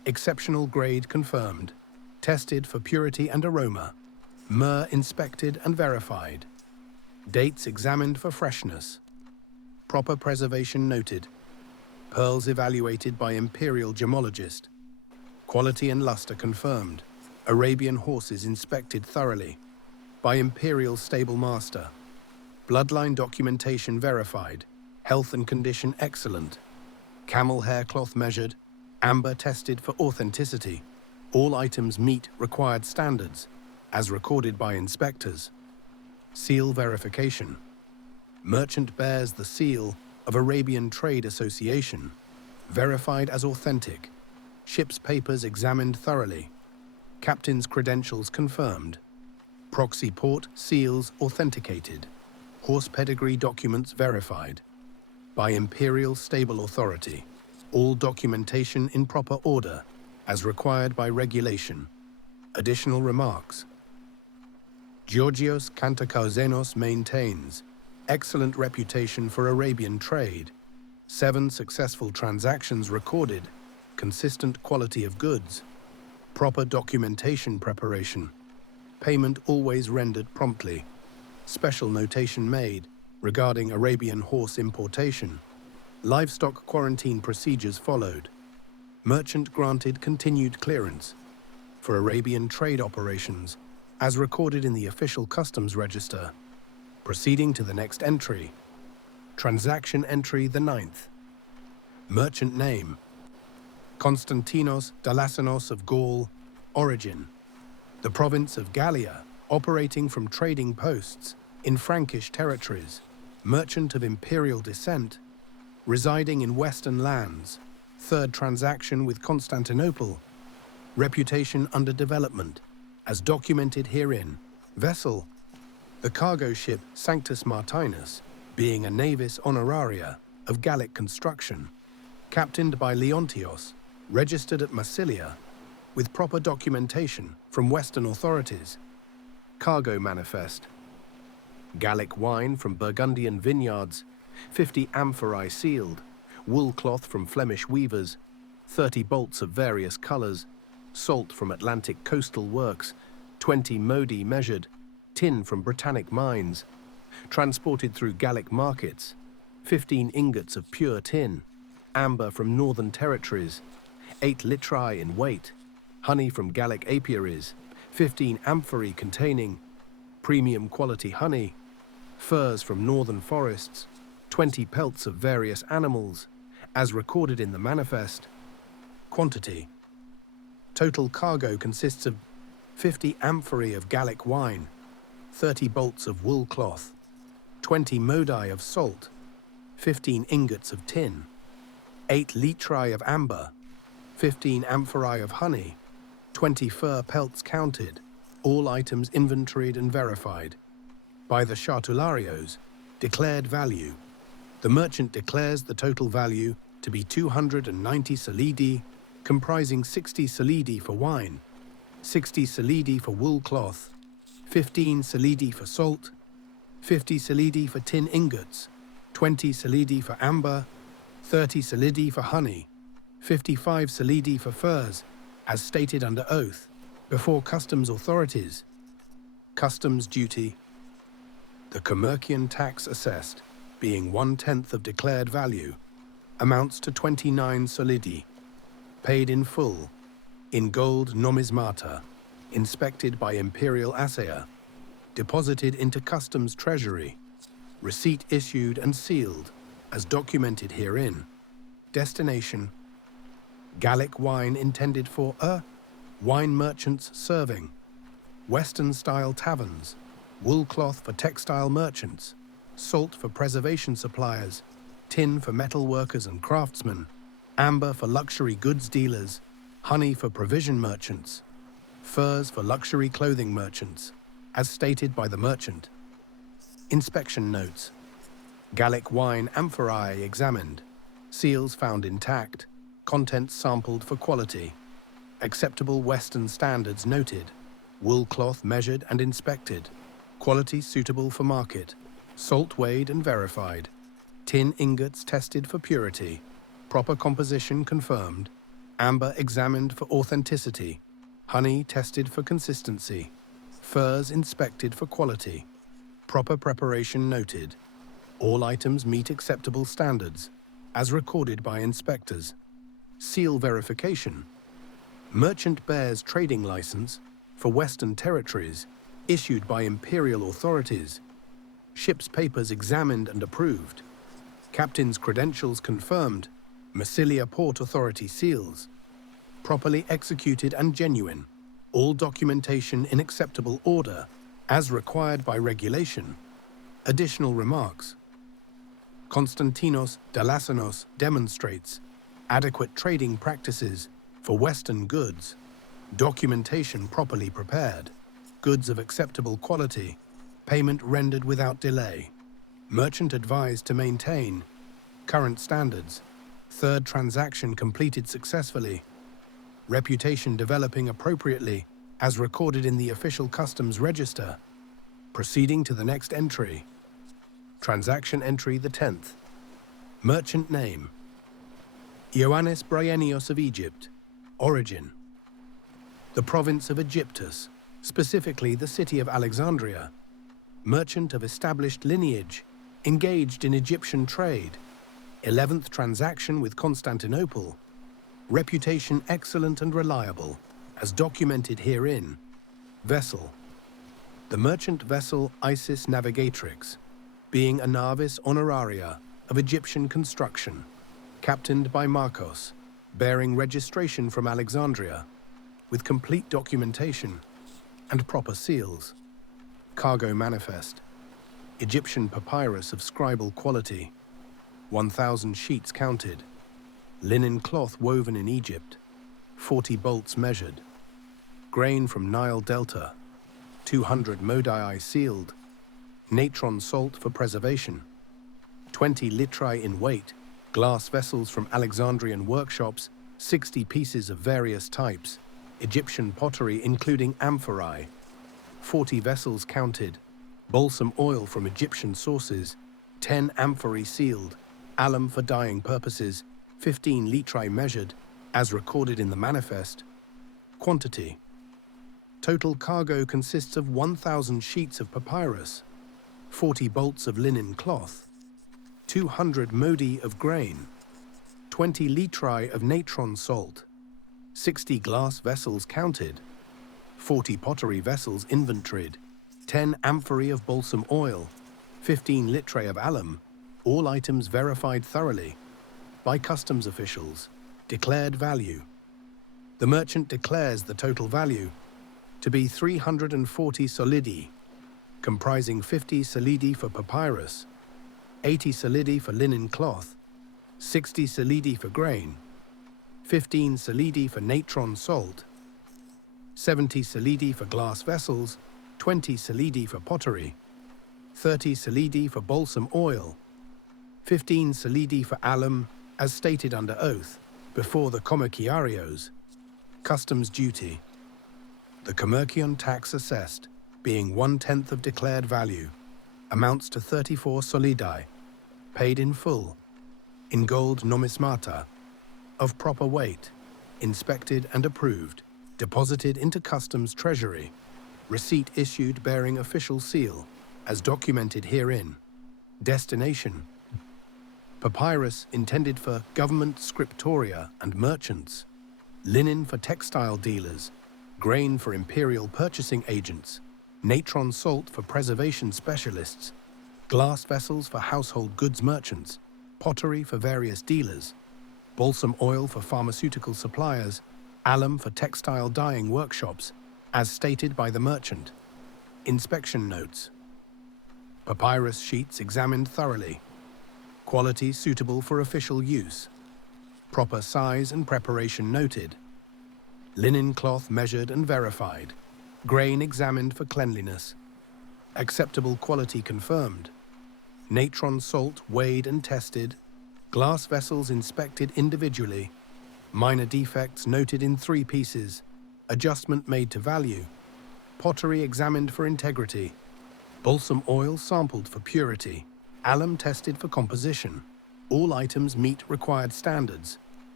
Exceptional grade confirmed. Tested for purity and aroma. Myrrh inspected and verified. Dates examined for freshness. Proper preservation noted. Pearls evaluated by imperial gemologist. Quality and luster confirmed. Arabian horses inspected thoroughly. By imperial stable master. Bloodline documentation verified. Health and condition excellent. Camel hair cloth measured. Amber tested for authenticity. All items meet required standards, as recorded by inspectors. Seal verification. Merchant bears the seal of Arabian Trade Association. Verified as authentic. Ship's papers examined thoroughly. Captain's credentials confirmed. Proxy port seals authenticated. Horse pedigree documents verified. By Imperial Stable Authority. All documentation in proper order, as required by regulation. Additional remarks. Georgios Kantakouzenos maintains excellent reputation for Arabian trade. 7 successful transactions recorded. Consistent quality of goods. Proper documentation preparation. Payment always rendered promptly. Special notation made regarding Arabian horse importation. Livestock quarantine procedures followed. Merchant granted continued clearance for Arabian trade operations, as recorded in the official customs register. Proceeding to the next entry. Transaction entry the 9th. Merchant name. Konstantinos Dalassanos of Gaul. Origin. The province of Gallia, operating from trading posts in Frankish territories. Merchant of imperial descent, residing in western lands. 3rd transaction with Constantinople. Reputation under development, as documented herein. Vessel. The cargo ship Sanctus Martinus, being a navis honoraria of Gallic construction. Captained by Leontios, registered at Massilia, with proper documentation from Western authorities. Cargo manifest. Gallic wine from Burgundian vineyards, 50 amphorae sealed, wool cloth from Flemish weavers, 30 bolts of various colors, salt from Atlantic coastal works, 20 modi measured, tin from Britannic mines, transported through Gallic markets, 15 ingots of pure tin, amber from northern territories, 8 litri in weight, honey from Gallic apiaries, 15 amphorae containing premium quality honey, furs from northern forests, 20 pelts of various animals, as recorded in the manifest. Quantity. Total cargo consists of 50 amphorae of Gallic wine, 30 bolts of wool cloth, 20 modi of salt, 15 ingots of tin, 8 litri of amber, 15 amphorae of honey, 20 fur pelts counted, all items inventoried and verified. By the chartularios, declared value. The merchant declares the total value to be 290 solidi, comprising 60 solidi for wine, 60 solidi for wool cloth, 15 solidi for salt, 50 solidi for tin ingots, 20 solidi for amber, 30 solidi for honey, 55 solidi for furs, as stated under oath, before customs authorities. Customs duty. The kommerkian tax assessed, being 1/10 of declared value, amounts to 29 solidi, paid in full, in gold nomismata, inspected by imperial assayer, deposited into customs treasury, receipt issued and sealed, as documented herein. Destination: Gallic wine intended for wine merchants serving, Western-style taverns, wool cloth for textile merchants, salt for preservation suppliers, tin for metal workers and craftsmen, amber for luxury goods dealers, honey for provision merchants, furs for luxury clothing merchants, as stated by the merchant. Inspection notes. Gallic wine amphorae examined, seals found intact, contents sampled for quality, acceptable Western standards noted, wool cloth measured and inspected, quality suitable for market, salt weighed and verified, tin ingots tested for purity, proper composition confirmed, Amber examined for authenticity, honey tested for consistency, furs inspected for quality, proper preparation noted. All items meet acceptable standards, as recorded by inspectors. Seal verification. Merchant bears trading license for Western territories, issued by imperial authorities. Ship's papers examined and approved. Captain's credentials confirmed. Massilia Port Authority seals. Properly executed and genuine. All documentation in acceptable order, as required by regulation. Additional remarks. Konstantinos Dalassanos demonstrates adequate trading practices for Western goods. Documentation properly prepared. Goods of acceptable quality. Payment rendered without delay. Merchant advised to maintain current standards. Third transaction completed successfully. Reputation developing appropriately, as recorded in the official customs register. Proceeding to the next entry. Transaction entry the 10th. Merchant name. Ioannis Bryennios of Egypt. Origin. The province of Egyptus, specifically the city of Alexandria. Merchant of established lineage, engaged in Egyptian trade. 11th transaction with Constantinople. Reputation excellent and reliable, as documented herein. Vessel. The merchant vessel Isis Navigatrix, being a navis honoraria of Egyptian construction, captained by Marcos, bearing registration from Alexandria, with complete documentation and proper seals. Cargo manifest. Egyptian papyrus of scribal quality. 1,000 sheets counted. Linen cloth woven in Egypt. 40 bolts measured. Grain from Nile Delta. 200 modii sealed. Natron salt for preservation. 20 litri in weight. Glass vessels from Alexandrian workshops. 60 pieces of various types. Egyptian pottery including amphorae. 40 vessels counted. Balsam oil from Egyptian sources. 10 amphorae sealed. Alum for dyeing purposes. 15 litri measured, as recorded in the manifest. Quantity. Total cargo consists of 1,000 sheets of papyrus, 40 bolts of linen cloth, 200 modi of grain, 20 litri of natron salt, 60 glass vessels counted, 40 pottery vessels inventoried, 10 amphorae of balsam oil, 15 litri of alum, all items verified thoroughly by customs officials. Declared value. The merchant declares the total value to be 340 solidi, comprising 50 solidi for papyrus, 80 solidi for linen cloth, 60 solidi for grain, 15 solidi for natron salt, 70 solidi for glass vessels, 20 solidi for pottery, 30 solidi for balsam oil, 15 solidi for alum, as stated under oath, before the kommerkiarios. Customs duty. The kommerkion tax assessed, being 1/10 of declared value, amounts to 34 solidi, paid in full, in gold nomismata, of proper weight, inspected and approved, deposited into customs treasury, receipt issued bearing official seal, as documented herein. Destination. Papyrus intended for government scriptoria and merchants, linen for textile dealers, grain for imperial purchasing agents, natron salt for preservation specialists, glass vessels for household goods merchants, pottery for various dealers, balsam oil for pharmaceutical suppliers, alum for textile dyeing workshops, as stated by the merchant. Inspection notes. Papyrus sheets examined thoroughly. Quality suitable for official use. Proper size and preparation noted. Linen cloth measured and verified. Grain examined for cleanliness. Acceptable quality confirmed. Natron salt weighed and tested. Glass vessels inspected individually. Minor defects noted in 3 pieces. Adjustment made to value. Pottery examined for integrity. Balsam oil sampled for purity. Alum tested for composition. All items meet required standards,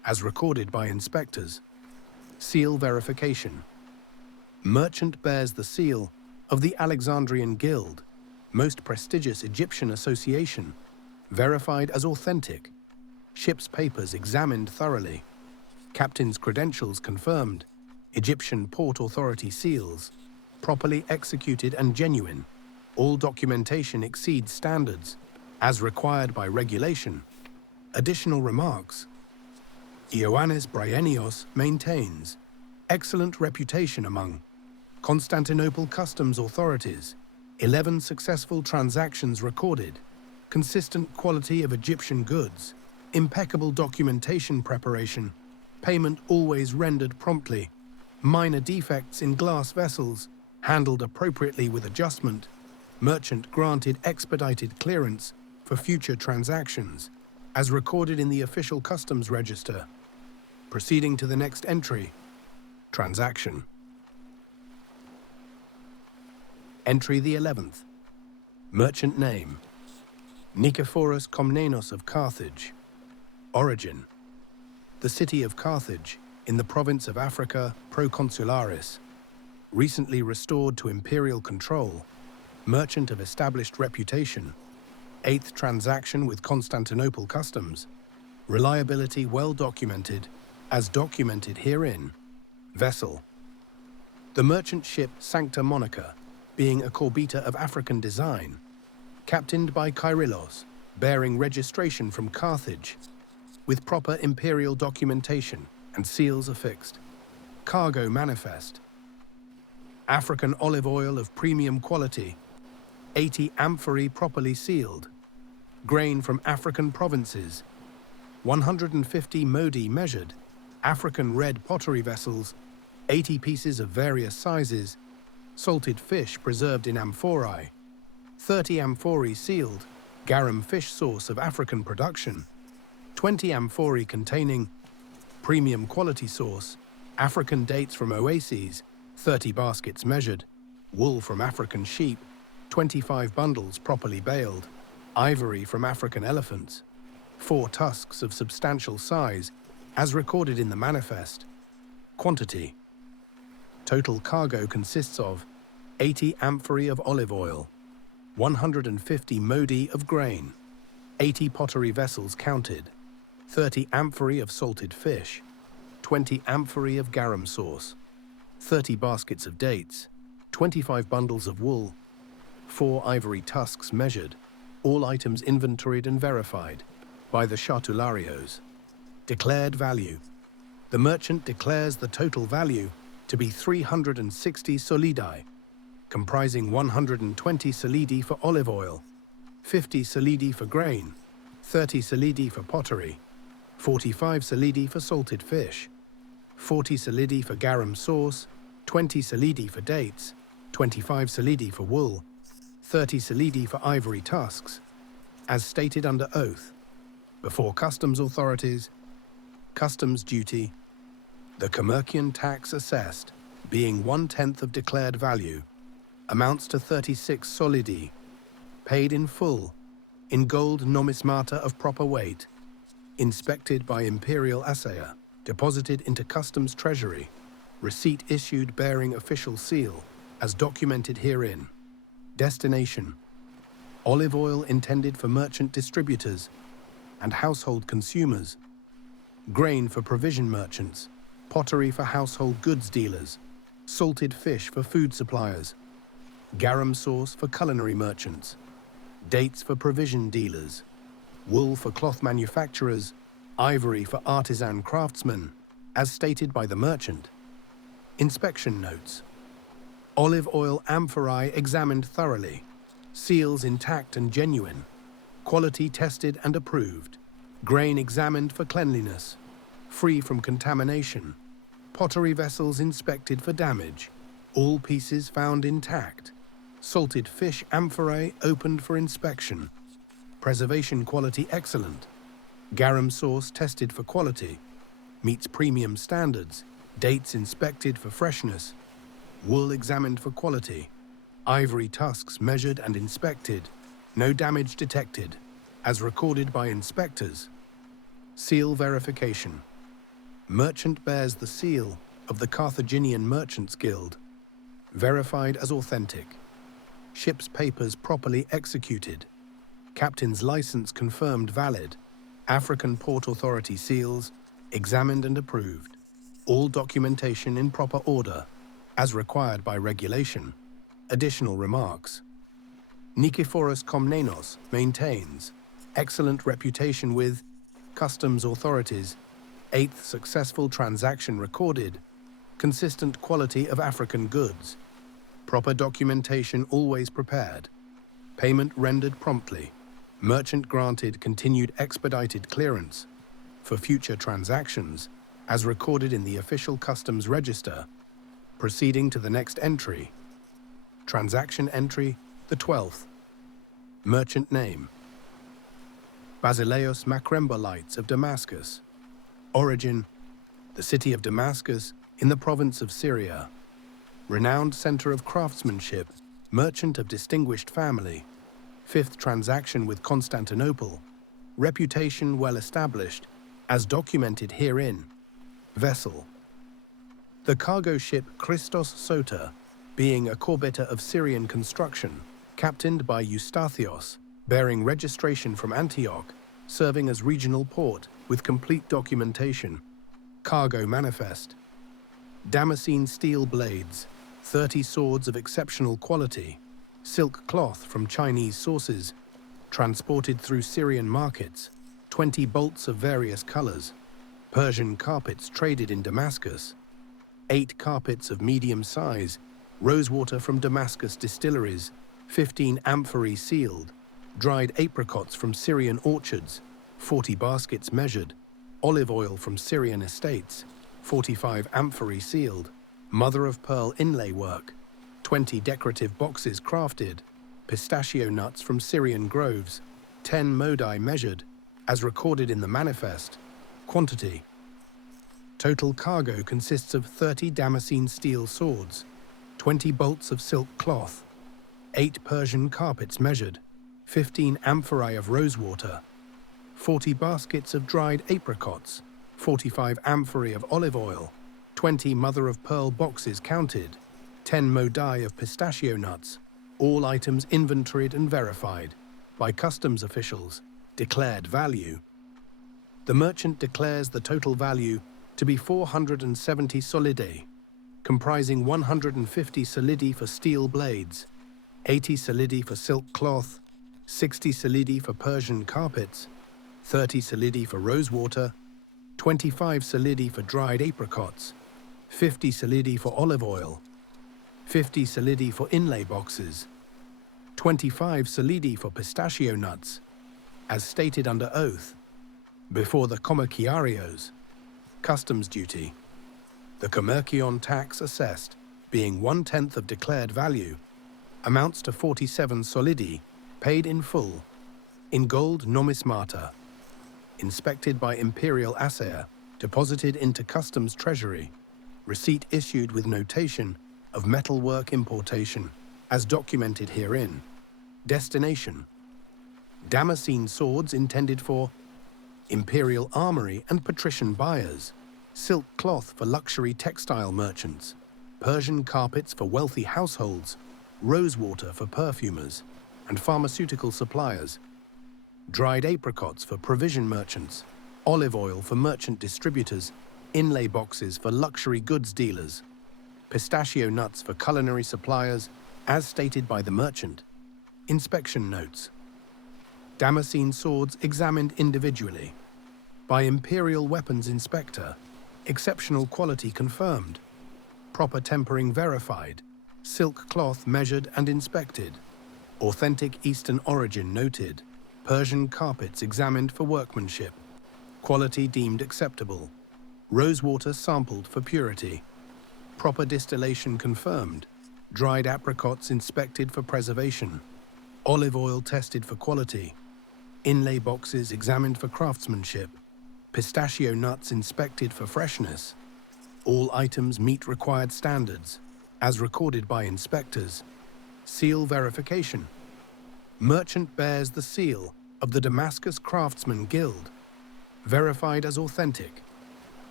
as recorded by inspectors. Seal verification. Merchant bears the seal of the Alexandrian Guild, most prestigious Egyptian association, verified as authentic. Ship's papers examined thoroughly. Captain's credentials confirmed. Egyptian Port Authority seals, properly executed and genuine. All documentation exceeds standards, as required by regulation. Additional remarks. Ioannis Bryennios maintains excellent reputation among Constantinople customs authorities, 11 successful transactions recorded, consistent quality of Egyptian goods, impeccable documentation preparation, payment always rendered promptly, minor defects in glass vessels, handled appropriately with adjustment, merchant granted expedited clearance for future transactions, as recorded in the official customs register. Proceeding to the next entry. Transaction. Entry the 11th. Merchant name. Nicephorus Komnenos of Carthage. Origin. The city of Carthage, in the province of Africa Proconsularis. Recently restored to imperial control. Merchant of established reputation. 8th transaction with Constantinople customs. Reliability well documented, as documented herein. Vessel. The merchant ship Sancta Monica, being a corbita of African design, captained by Kyrillos, bearing registration from Carthage, with proper imperial documentation and seals affixed. Cargo manifest. African olive oil of premium quality, 80 amphorae properly sealed. Grain from African provinces, 150 modi measured. African red pottery vessels, 80 pieces of various sizes. Salted fish preserved in amphorae, 30 amphorae sealed. Garum fish sauce of African production, 20 amphorae containing premium quality sauce. African dates from oases, 30 baskets measured. Wool from African sheep, 25 bundles properly baled. Ivory from African elephants, 4 tusks of substantial size, as recorded in the manifest. Quantity. Total cargo consists of 80 amphorae of olive oil, 150 modi of grain, 80 pottery vessels counted, 30 amphorae of salted fish, 20 amphorae of garum sauce, 30 baskets of dates, 25 bundles of wool, 4 ivory tusks measured, all items inventoried and verified by the chartularios. Declared value. The merchant declares the total value to be 360 solidi, comprising 120 solidi for olive oil, 50 solidi for grain, 30 solidi for pottery, 45 solidi for salted fish, 40 solidi for garum sauce, 20 solidi for dates, 25 solidi for wool, 30 solidi for ivory tusks, as stated under oath, before customs authorities. Customs duty. The Kommerkian tax assessed, being 1/10 of declared value, amounts to 36 solidi, paid in full, in gold nomismata of proper weight, inspected by imperial assayer, deposited into customs treasury, receipt issued bearing official seal, as documented herein. Destination. Olive oil intended for merchant distributors and household consumers. Grain for provision merchants, pottery for household goods dealers, salted fish for food suppliers, garum sauce for culinary merchants, dates for provision dealers, wool for cloth manufacturers, ivory for artisan craftsmen, as stated by the merchant. Inspection notes. Olive oil amphorae examined thoroughly, seals intact and genuine, quality tested and approved, grain examined for cleanliness, free from contamination, pottery vessels inspected for damage, all pieces found intact, salted fish amphorae opened for inspection, preservation quality excellent, garum sauce tested for quality, meets premium standards, dates inspected for freshness, wool examined for quality, ivory tusks measured and inspected, no damage detected, as recorded by inspectors. Seal verification. Merchant bears the seal of the Carthaginian Merchants Guild, verified as authentic. Ship's papers properly executed. Captain's license confirmed valid. African Port Authority seals examined and approved. All documentation in proper order, as required by regulation. Additional remarks. Nikiforos Komnenos maintains excellent reputation with customs authorities, 8th successful transaction recorded, consistent quality of African goods, proper documentation always prepared, payment rendered promptly, merchant granted continued expedited clearance for future transactions as recorded in the official customs register, proceeding to the next entry. Transaction entry, the 12th. Merchant name. Basileos Makrembalites of Damascus. Origin, the city of Damascus in the province of Syria. Renowned center of craftsmanship, merchant of distinguished family. 5th transaction with Constantinople. Reputation well established, as documented herein. Vessel. The cargo ship Christos Sota, being a corbita of Syrian construction, captained by Eustathios, bearing registration from Antioch, serving as regional port with complete documentation. Cargo manifest. Damascene steel blades, 30 swords of exceptional quality, silk cloth from Chinese sources, transported through Syrian markets, 20 bolts of various colors, Persian carpets traded in Damascus, 8 carpets of medium size, rosewater from Damascus distilleries, 15 amphorae sealed, dried apricots from Syrian orchards, 40 baskets measured, olive oil from Syrian estates, 45 amphorae sealed, mother-of-pearl inlay work, 20 decorative boxes crafted, pistachio nuts from Syrian groves, 10 modi measured, as recorded in the manifest. Quantity. Total cargo consists of 30 Damascene steel swords, 20 bolts of silk cloth, 8 Persian carpets measured, 15 amphorae of rosewater, 40 baskets of dried apricots, 45 amphorae of olive oil, 20 mother-of-pearl boxes counted, 10 modi of pistachio nuts, all items inventoried and verified by customs officials, declared value. The merchant declares the total value to be 470 solidi, comprising 150 solidi for steel blades, 80 solidi for silk cloth, 60 solidi for Persian carpets, 30 solidi for rosewater, 25 solidi for dried apricots, 50 solidi for olive oil, 50 solidi for inlay boxes, 25 solidi for pistachio nuts, as stated under oath, before the kommerkiarios, customs duty. The kommerkion tax assessed, being 1/10 of declared value, amounts to 47 solidi, paid in full, in gold nomismata, inspected by imperial assayer, deposited into customs treasury, receipt issued with notation of metalwork importation, as documented herein. Destination: Damascene swords intended for imperial armory and patrician buyers, silk cloth for luxury textile merchants, Persian carpets for wealthy households, rosewater for perfumers and pharmaceutical suppliers, dried apricots for provision merchants, olive oil for merchant distributors, inlay boxes for luxury goods dealers, pistachio nuts for culinary suppliers, as stated by the merchant. Inspection notes. Damascene swords examined individually. By Imperial Weapons Inspector. Exceptional quality confirmed. Proper tempering verified. Silk cloth measured and inspected. Authentic Eastern origin noted. Persian carpets examined for workmanship. Quality deemed acceptable. Rosewater sampled for purity. Proper distillation confirmed. Dried apricots inspected for preservation. Olive oil tested for quality. Inlay boxes examined for craftsmanship. Pistachio nuts inspected for freshness. All items meet required standards, as recorded by inspectors. Seal verification. Merchant bears the seal of the Damascus Craftsman Guild, verified as authentic.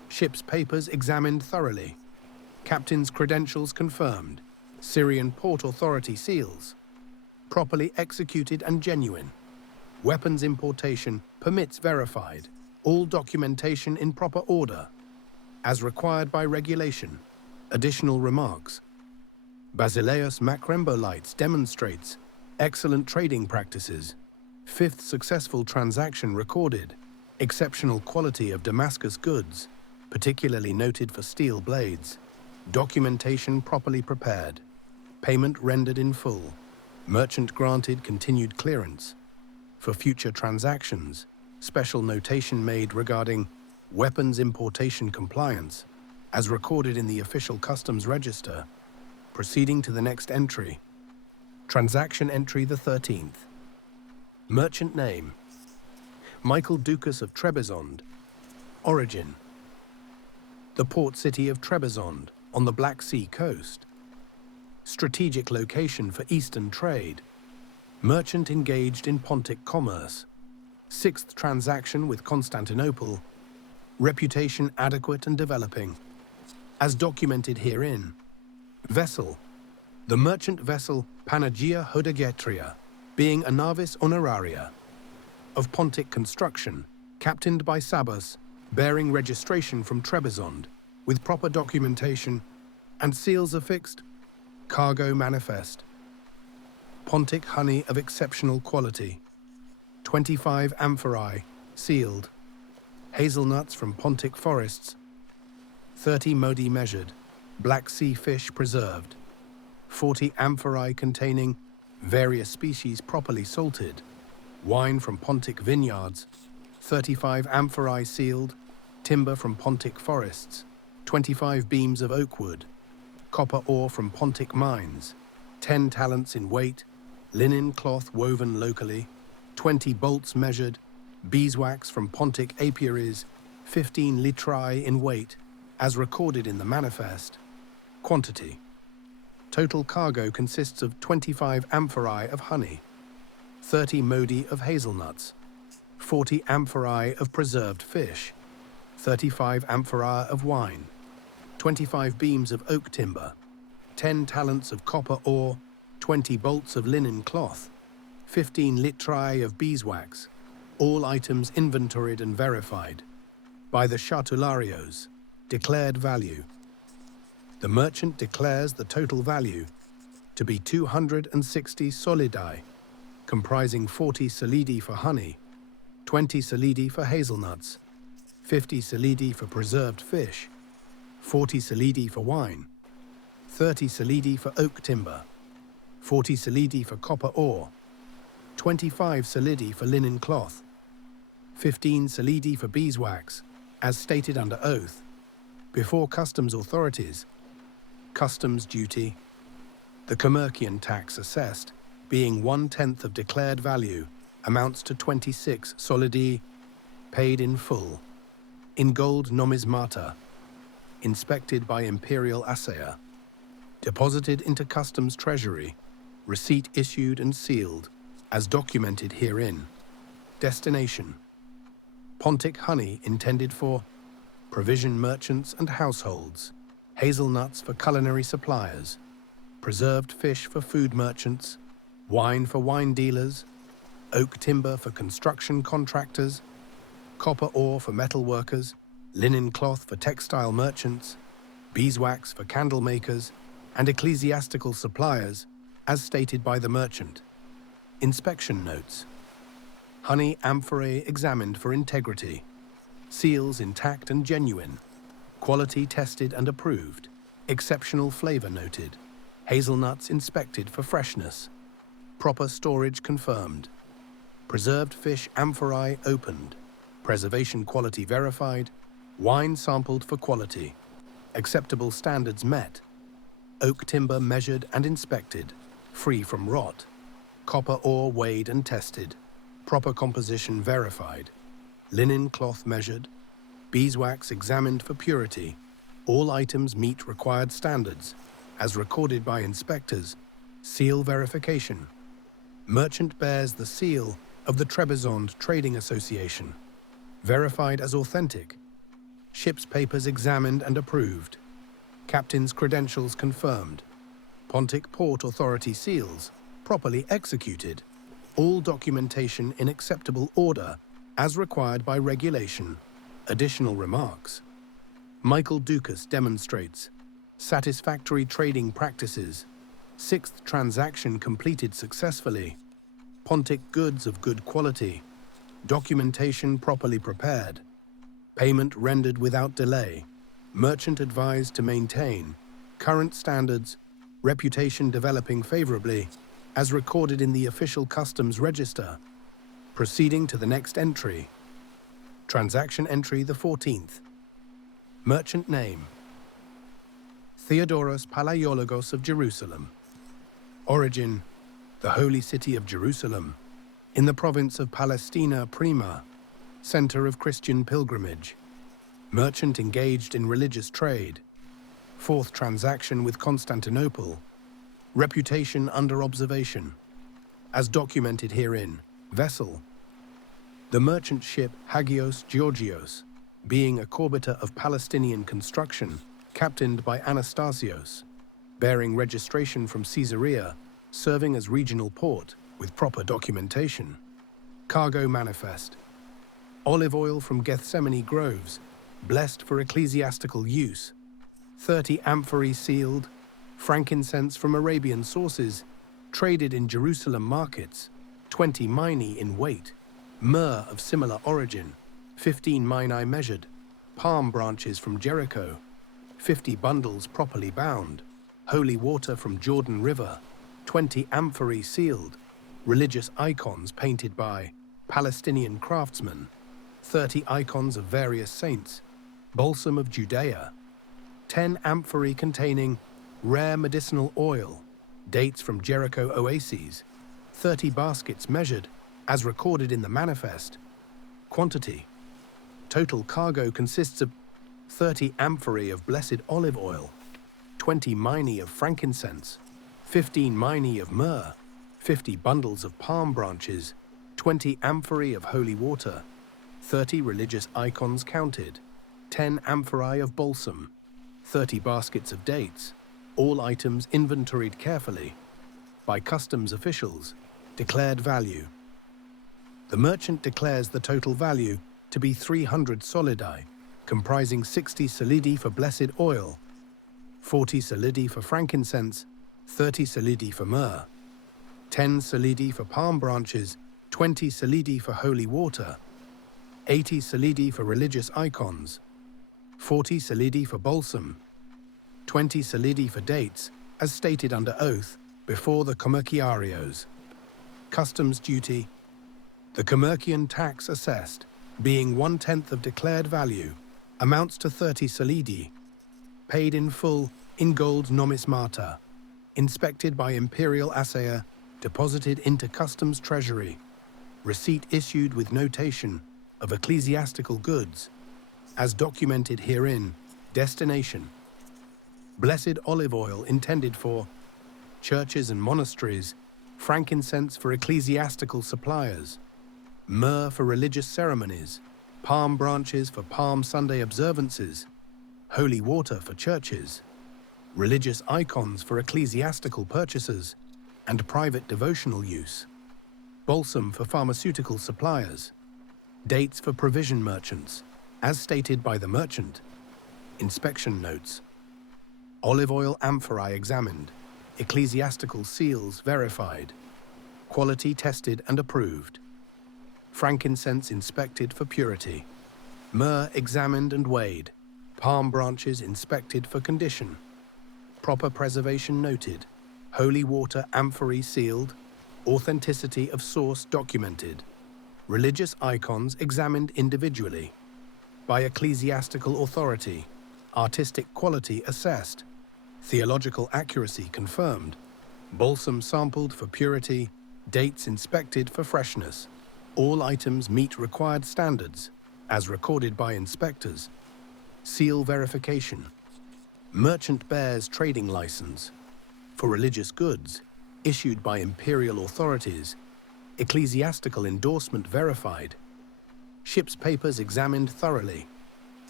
Ship's papers examined thoroughly. Captain's credentials confirmed. Syrian Port Authority seals. Properly executed and genuine. Weapons importation, permits verified. All documentation in proper order. As required by regulation. Additional remarks. Basileus Macrembolites demonstrates excellent trading practices. Fifth successful transaction recorded. Exceptional quality of Damascus goods, particularly noted for steel blades. Documentation properly prepared. Payment rendered in full. Merchant granted continued clearance. For future transactions, special notation made regarding weapons importation compliance, as recorded in the official customs register. Proceeding to the next entry. Transaction entry the 13th. Merchant name. Michael Ducas of Trebizond. Origin. The port city of Trebizond, on the Black Sea coast. Strategic location for Eastern trade. Merchant engaged in Pontic commerce. Sixth transaction with Constantinople. Reputation adequate and developing. As documented herein. Vessel. The merchant vessel Panagia Hodagetria, being a navis honoraria. Of Pontic construction, captained by Sabas, bearing registration from Trebizond, with proper documentation, and seals affixed. Cargo manifest. Pontic honey of exceptional quality. 25 amphorae, sealed. Hazelnuts from Pontic forests. 30 modi measured. Black Sea fish preserved. 40 amphorae containing various species properly salted. Wine from Pontic vineyards. 35 amphorae sealed. Timber from Pontic forests. 25 beams of oak wood. Copper ore from Pontic mines. 10 talents in weight. Linen cloth woven locally. 20 bolts measured. Beeswax from Pontic apiaries. 15 litri in weight, as recorded in the manifest. Quantity. Total cargo consists of 25 amphorae of honey, 30 modi of hazelnuts, 40 amphorae of preserved fish, 35 amphorae of wine, 25 beams of oak timber, 10 talents of copper ore, 20 bolts of linen cloth, 15 litri of beeswax, all items inventoried and verified. By the Chartularios, declared value. The merchant declares the total value to be 260 solidi, comprising 40 solidi for honey, 20 solidi for hazelnuts, 50 solidi for preserved fish, 40 solidi for wine, 30 solidi for oak timber, 40 solidi for copper ore, 25 solidi for linen cloth, 15 solidi for beeswax, as stated under oath, before customs authorities. Customs duty. The Kommerkian tax assessed, being 1/10 of declared value, amounts to 26 solidi, paid in full, in gold nomismata, inspected by imperial assayer, deposited into customs treasury, receipt issued and sealed, as documented herein. Destination. Pontic honey intended for provision merchants and households, hazelnuts for culinary suppliers, preserved fish for food merchants, wine for wine dealers, oak timber for construction contractors, copper ore for metal workers, linen cloth for textile merchants, beeswax for candle makers, and ecclesiastical suppliers, as stated by the merchant. Inspection notes. Honey amphorae examined for integrity. Seals intact and genuine. Quality tested and approved. Exceptional flavor noted. Hazelnuts inspected for freshness. Proper storage confirmed. Preserved fish amphorae opened. Preservation quality verified. Wine sampled for quality. Acceptable standards met. Oak timber measured and inspected. Free from rot. Copper ore weighed and tested. Proper composition verified. Linen cloth measured. Beeswax examined for purity. All items meet required standards, as recorded by inspectors. Seal verification. Merchant bears the seal of the Trebizond Trading Association. Verified as authentic. Ship's papers examined and approved. Captain's credentials confirmed. Pontic Port Authority seals properly executed. All documentation in acceptable order, as required by regulation. Additional remarks. Michael Dukas demonstrates satisfactory trading practices. Sixth transaction completed successfully. Pontic goods of good quality. Documentation properly prepared. Payment rendered without delay. Merchant advised to maintain current standards. Reputation developing favorably, as recorded in the official customs register. Proceeding to the next entry. Transaction entry the 14th. Merchant name: Theodoros Palaiologos of Jerusalem. Origin: the Holy City of Jerusalem, in the province of Palestina Prima, center of Christian pilgrimage. Merchant engaged in religious trade. Fourth transaction with Constantinople. Reputation under observation. As documented herein. Vessel: the merchant ship Hagios Georgios, being a corbita of Palestinian construction, captained by Anastasios, bearing registration from Caesarea, serving as regional port with proper documentation. Cargo manifest: olive oil from Gethsemane groves, blessed for ecclesiastical use. 30 amphorae sealed. Frankincense from Arabian sources, traded in Jerusalem markets. 20 minae in weight. Myrrh of similar origin. 15 minae measured. Palm branches from Jericho. 50 bundles properly bound. Holy water from Jordan River. 20 amphorae sealed. Religious icons painted by Palestinian craftsmen. 30 icons of various saints. Balsam of Judea. 10 amphorae containing rare medicinal oil. Dates from Jericho oases. 30 baskets measured, as recorded in the manifest. Quantity: total cargo consists of 30 amphorae of blessed olive oil, 20 minae of frankincense, 15 minae of myrrh, 50 bundles of palm branches, 20 amphorae of holy water, 30 religious icons counted, 10 amphorae of balsam, 30 baskets of dates, all items inventoried carefully by customs officials. Declared value: the merchant declares the total value to be 300 solidi, comprising 60 solidi for blessed oil, 40 solidi for frankincense, 30 solidi for myrrh, 10 solidi for palm branches, 20 solidi for holy water, 80 solidi for religious icons, 40 solidi for balsam, 20 solidi for dates, as stated under oath before the kommerkiarios. Customs duty: the kommerkian tax assessed, being 1/10 of declared value, amounts to 30 solidi, paid in full in gold nomismata, inspected by imperial assayer, deposited into customs treasury, receipt issued with notation of ecclesiastical goods, as documented herein. Destination: blessed olive oil intended for churches and monasteries, frankincense for ecclesiastical suppliers, myrrh for religious ceremonies, palm branches for Palm Sunday observances, holy water for churches, religious icons for ecclesiastical purchases and private devotional use, balsam for pharmaceutical suppliers, dates for provision merchants, as stated by the merchant. Inspection notes: olive oil amphorae examined, ecclesiastical seals verified, quality tested and approved, frankincense inspected for purity, myrrh examined and weighed, palm branches inspected for condition, proper preservation noted, holy water amphorae sealed, authenticity of source documented, religious icons examined individually, by ecclesiastical authority, artistic quality assessed, theological accuracy confirmed, balsam sampled for purity, dates inspected for freshness. All items meet required standards, as recorded by inspectors. Seal verification: merchant bears trading license for religious goods, issued by imperial authorities, ecclesiastical endorsement verified, ship's papers examined thoroughly,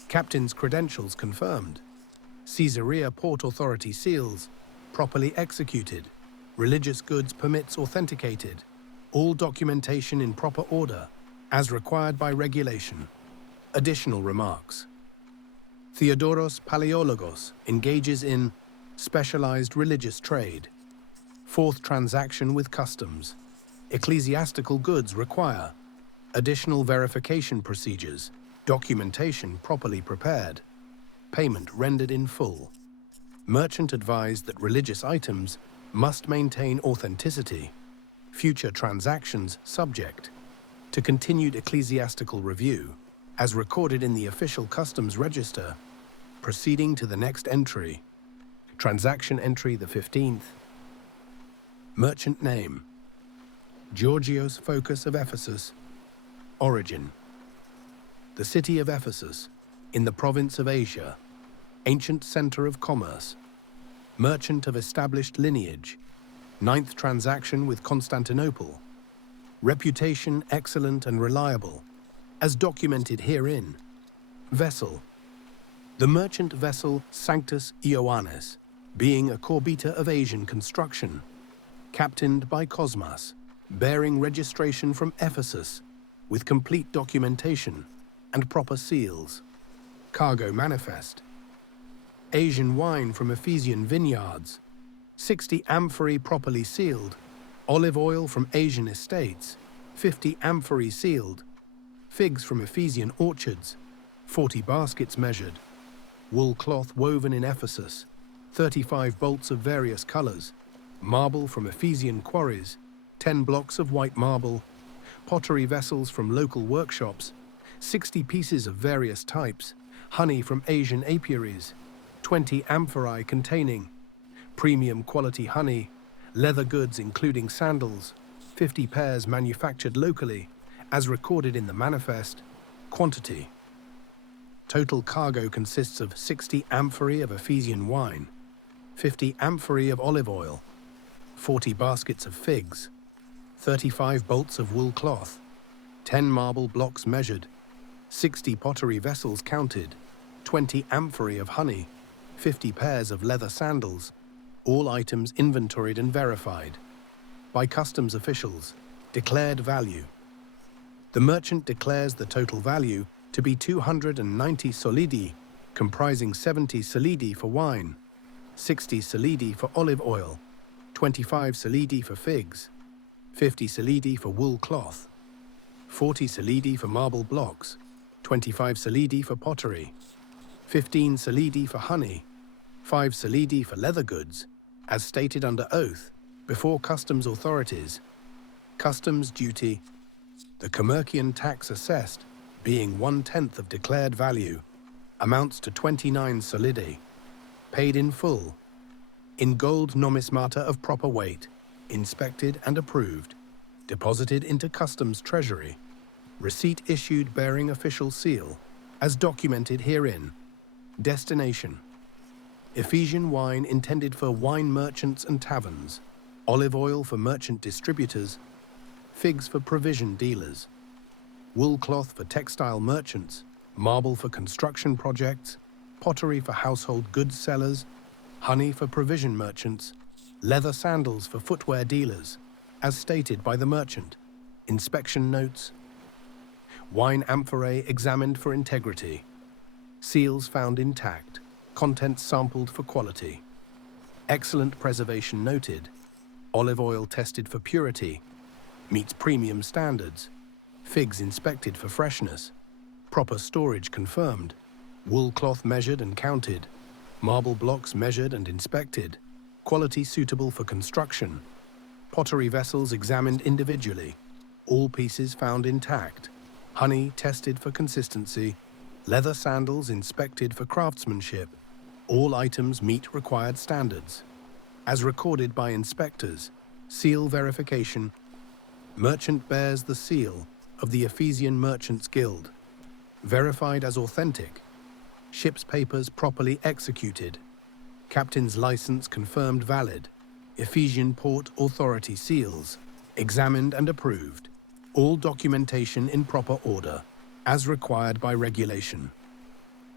Captain's credentials confirmed. Caesarea Port Authority seals, properly executed. Religious goods permits authenticated. All documentation in proper order, as required by regulation. Additional remarks. Theodoros Palaiologos engages in specialized religious trade. Fourth transaction with customs. Ecclesiastical goods require additional verification procedures, documentation properly prepared, payment rendered in full. Merchant advised that religious items must maintain authenticity. Future transactions subject to continued ecclesiastical review, as recorded in the official customs register. Proceeding to the next entry. Transaction entry the 15th. Merchant name. Georgios Phocas of Ephesus. Origin. The city of Ephesus, in the province of Asia, ancient center of commerce. Merchant of established lineage. Ninth transaction with Constantinople. Reputation excellent and reliable, as documented herein. Vessel. The merchant vessel Sanctus Ioannis, being a corbita of Asian construction, captained by Cosmas, bearing registration from Ephesus, with complete documentation and proper seals. Cargo manifest. Asian wine from Ephesian vineyards, 60 amphorae properly sealed. Olive oil from Asian estates, 50 amphorae sealed. Figs from Ephesian orchards, 40 baskets measured. Wool cloth woven in Ephesus, 35 bolts of various colors. Marble from Ephesian quarries, 10 blocks of white marble. Pottery vessels from local workshops, 60 pieces of various types. Honey from Asian apiaries, 20 amphorae containing premium quality honey. Leather goods including sandals, 50 pairs manufactured locally, as recorded in the manifest. Quantity. Total cargo consists of 60 amphorae of Ephesian wine, 50 amphorae of olive oil, 40 baskets of figs, 35 bolts of wool cloth, 10 marble blocks measured, 60 pottery vessels counted, 20 amphorae of honey, 50 pairs of leather sandals, all items inventoried and verified by customs officials. Declared value. The merchant declares the total value to be 290 solidi, comprising 70 solidi for wine, 60 solidi for olive oil, 25 solidi for figs, 50 solidi for wool cloth, 40 solidi for marble blocks, 25 solidi for pottery, 15 solidi for honey, 5 solidi for leather goods, as stated under oath before customs authorities. Customs duty. The kommerkian tax assessed, being 1/10 of declared value, amounts to 29 solidi, paid in full, in gold nomismata of proper weight, inspected and approved, deposited into customs treasury, receipt issued bearing official seal, as documented herein. Destination. Ephesian wine intended for wine merchants and taverns, olive oil for merchant distributors, figs for provision dealers, wool cloth for textile merchants, marble for construction projects, pottery for household goods sellers, honey for provision merchants, leather sandals for footwear dealers, as stated by the merchant. Inspection notes. Wine amphorae examined for integrity. Seals found intact. Contents sampled for quality. Excellent preservation noted. Olive oil tested for purity. Meets premium standards. Figs inspected for freshness. Proper storage confirmed. Wool cloth measured and counted. Marble blocks measured and inspected. Quality suitable for construction. Pottery vessels examined individually. All pieces found intact. Honey tested for consistency. Leather sandals inspected for craftsmanship. All items meet required standards. As recorded by inspectors. Seal verification. Merchant bears the seal of the Ephesian Merchants Guild. Verified as authentic. Ship's papers properly executed. Captain's license confirmed valid. Ephesian Port Authority seals. Examined and approved. All documentation in proper order, as required by regulation.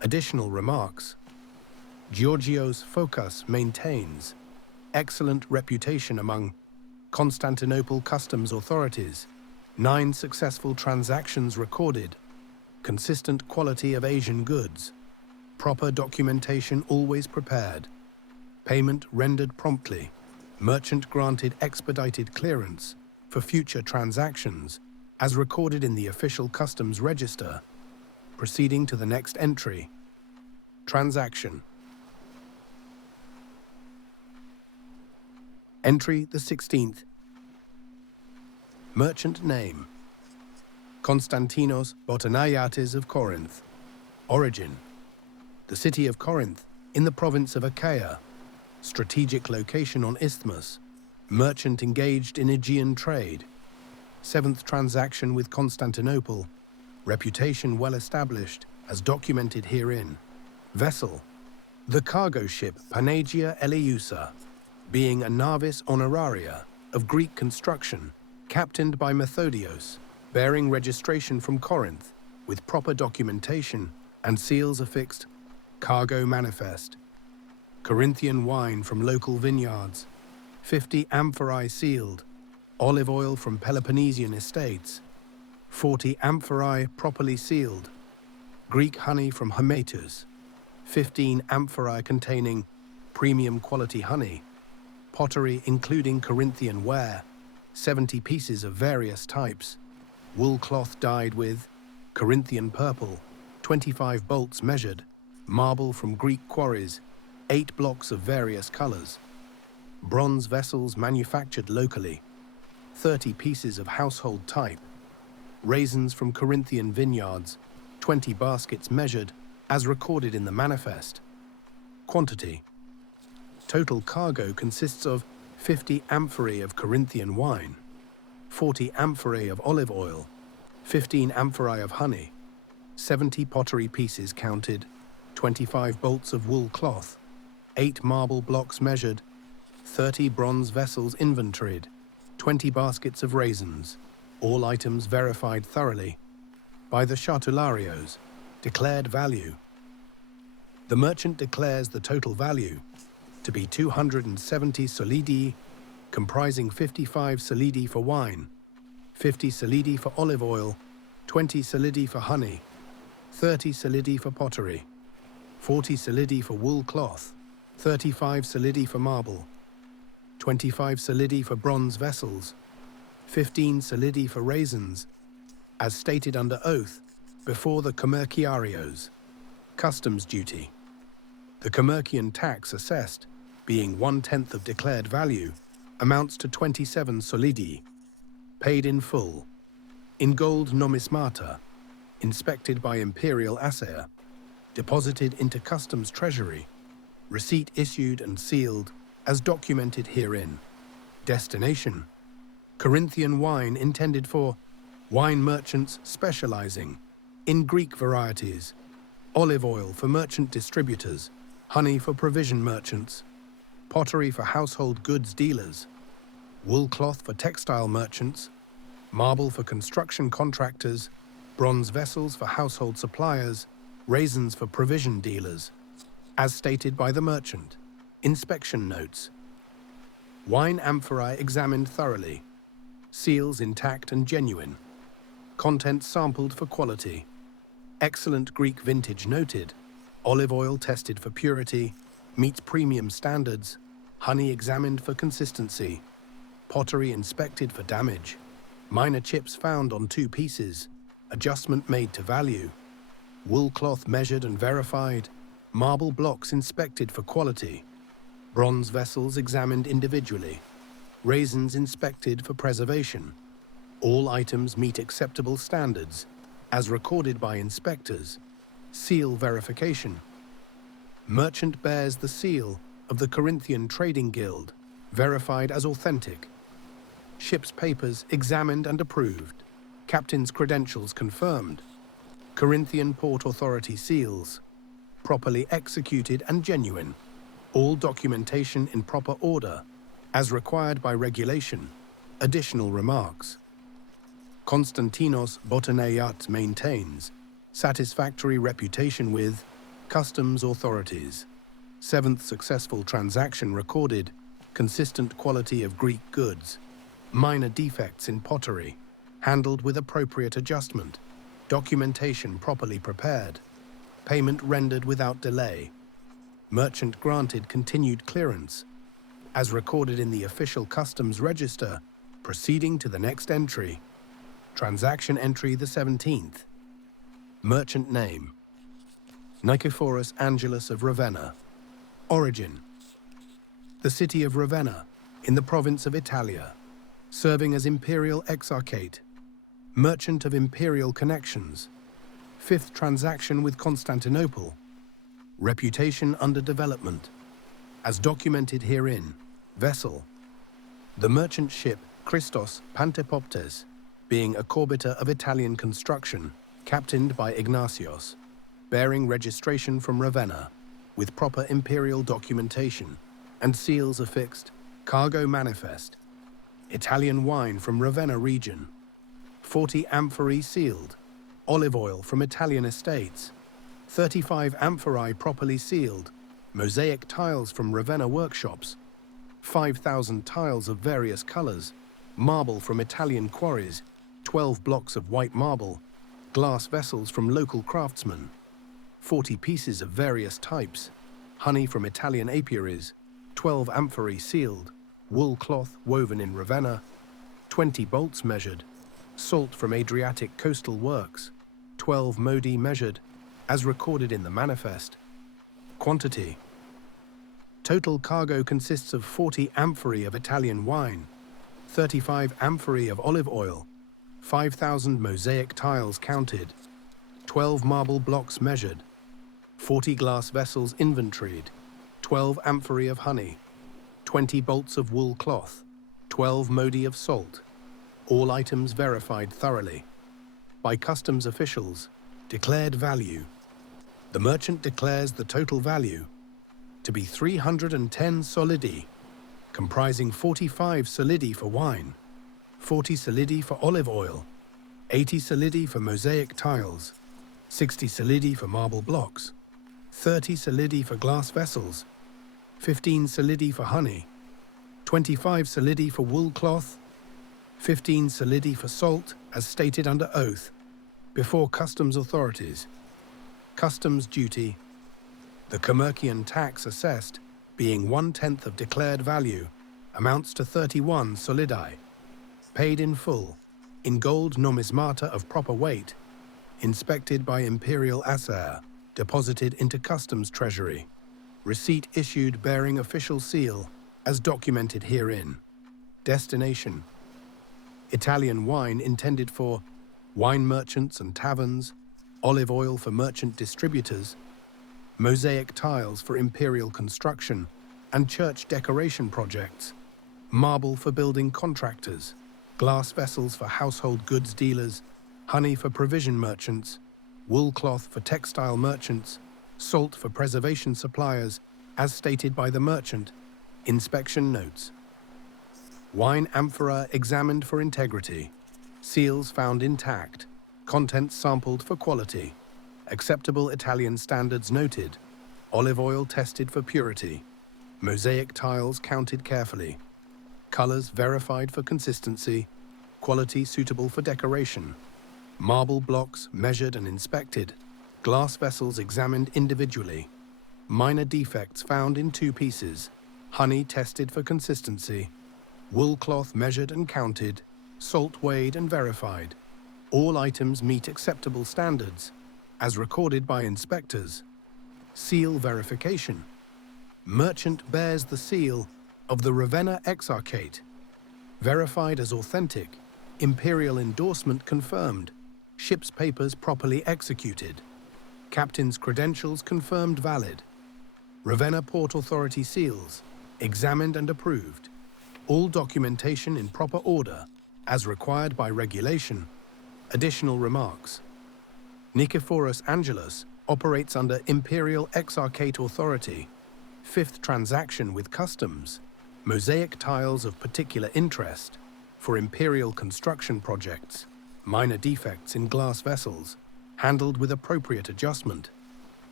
Additional remarks. Georgios Fokas maintains excellent reputation among Constantinople customs authorities, 9 successful transactions recorded, consistent quality of Asian goods, proper documentation always prepared, payment rendered promptly, merchant granted expedited clearance for future transactions as recorded in the official customs register. Proceeding to the next entry. Transaction. Entry the 16th. Merchant name. Konstantinos Botanayatis of Corinth. Origin. The city of Corinth, in the province of Achaia. Strategic location on Isthmus. Merchant engaged in Aegean trade. 7th transaction with Constantinople. Reputation well established, as documented herein. Vessel. The cargo ship Panagia Eleusa, being a navis honoraria of Greek construction, captained by Methodios, bearing registration from Corinth, with proper documentation and seals affixed. Cargo manifest. Corinthian wine from local vineyards, 50 amphorae sealed, olive oil from Peloponnesian estates, 40 amphorae properly sealed, Greek honey from Hymettus, 15 amphorae containing premium quality honey, pottery including Corinthian ware, 70 pieces of various types, wool cloth dyed with Corinthian purple, 25 bolts measured, marble from Greek quarries, 8 blocks of various colors, bronze vessels manufactured locally, 30 pieces of household type, raisins from Corinthian vineyards, 20 baskets measured, as recorded in the manifest. Quantity. Total cargo consists of 50 amphorae of Corinthian wine, 40 amphorae of olive oil, 15 amphorae of honey, 70 pottery pieces counted, 25 bolts of wool cloth, 8 marble blocks measured, 30 bronze vessels inventoried, 20 baskets of raisins, all items verified thoroughly by the Chartularios. Declared value. The merchant declares the total value to be 270 solidi, comprising 55 solidi for wine, 50 solidi for olive oil, 20 solidi for honey, 30 solidi for pottery, 40 solidi for wool cloth, 35 solidi for marble, 25 solidi for bronze vessels, 15 solidi for raisins, as stated under oath before the kommerkiarios. Customs duty. The kommerkian tax assessed, being 1/10 of declared value, amounts to 27 solidi, paid in full, in gold nomismata, inspected by imperial assayer, deposited into customs treasury, receipt issued and sealed as documented herein. Destination. Corinthian wine intended for wine merchants specializing in Greek varieties, olive oil for merchant distributors, honey for provision merchants, pottery for household goods dealers, wool cloth for textile merchants, marble for construction contractors, bronze vessels for household suppliers, raisins for provision dealers, as stated by the merchant. Inspection notes. Wine amphorae examined thoroughly, seals intact and genuine, contents sampled for quality, excellent Greek vintage noted, olive oil tested for purity, meets premium standards, honey examined for consistency, pottery inspected for damage, minor chips found on 2 pieces, adjustment made to value, wool cloth measured and verified, marble blocks inspected for quality, bronze vessels examined individually, raisins inspected for preservation. All items meet acceptable standards, as recorded by inspectors. Seal verification. Merchant bears the seal of the Corinthian Trading Guild, verified as authentic. Ship's papers examined and approved. Captain's credentials confirmed. Corinthian Port Authority seals, properly executed and genuine. All documentation in proper order, as required by regulation. Additional remarks. Konstantinos Botanayat maintains satisfactory reputation with Customs authorities. Seventh successful transaction recorded. Consistent quality of Greek goods. Minor defects in pottery. Handled with appropriate adjustment. Documentation properly prepared. Payment rendered without delay. Merchant granted continued clearance, as recorded in the official customs register, proceeding to the next entry. Transaction entry the 17th. Merchant name: Nicephorus Angelus of Ravenna. Origin: the city of Ravenna, in the province of Italia, serving as imperial exarchate. Merchant of imperial connections. Fifth transaction with Constantinople. Reputation under development. As documented herein. Vessel: the merchant ship Christos Pantepoptes, being a corbita of Italian construction, captained by Ignatios, bearing registration from Ravenna, with proper imperial documentation, and seals affixed. Cargo manifest: Italian wine from Ravenna region. 40 amphorae sealed. Olive oil from Italian estates. 35 amphorae properly sealed. Mosaic tiles from Ravenna workshops. 5,000 tiles of various colors. Marble from Italian quarries. 12 blocks of white marble. Glass vessels from local craftsmen. 40 pieces of various types. Honey from Italian apiaries. 12 amphorae sealed. Wool cloth woven in Ravenna. 20 bolts measured. Salt from Adriatic coastal works. 12 modi measured, as recorded in the manifest. Quantity: total cargo consists of 40 amphorae of Italian wine, 35 amphorae of olive oil, 5,000 mosaic tiles counted, 12 marble blocks measured, 40 glass vessels inventoried, 12 amphorae of honey, 20 bolts of wool cloth, 12 modi of salt. All items verified thoroughly. By customs officials. Declared value: the merchant declares the total value to be 310 solidi, comprising 45 solidi for wine, 40 solidi for olive oil, 80 solidi for mosaic tiles, 60 solidi for marble blocks, 30 solidi for glass vessels, 15 solidi for honey, 25 solidi for wool cloth, 15 solidi for salt, as stated under oath, before customs authorities. Customs duty: the kommerkian tax assessed, being 1/10 of declared value, amounts to 31 solidi. Paid in full, in gold nomismata of proper weight, inspected by imperial assayer, deposited into customs treasury. Receipt issued bearing official seal, as documented herein. Destination: Italian wine intended for wine merchants and taverns, olive oil for merchant distributors, mosaic tiles for imperial construction and church decoration projects, marble for building contractors, glass vessels for household goods dealers, honey for provision merchants, wool cloth for textile merchants, salt for preservation suppliers, as stated by the merchant. Inspection notes: wine amphora examined for integrity, seals found intact, contents sampled for quality, acceptable Italian standards noted, olive oil tested for purity, mosaic tiles counted carefully, colors verified for consistency, quality suitable for decoration, marble blocks measured and inspected, glass vessels examined individually, minor defects found in 2 pieces, honey tested for consistency, wool cloth measured and counted, salt weighed and verified. All items meet acceptable standards, as recorded by inspectors. Seal verification: merchant bears the seal of the Ravenna Exarchate, verified as authentic, imperial endorsement confirmed, ship's papers properly executed, captain's credentials confirmed valid, Ravenna Port Authority seals, examined and approved, all documentation in proper order, as required by regulation. Additional remarks: Nicephorus Angelus operates under Imperial Exarchate Authority. 5th transaction with customs. Mosaic tiles of particular interest for imperial construction projects. Minor defects in glass vessels, handled with appropriate adjustment.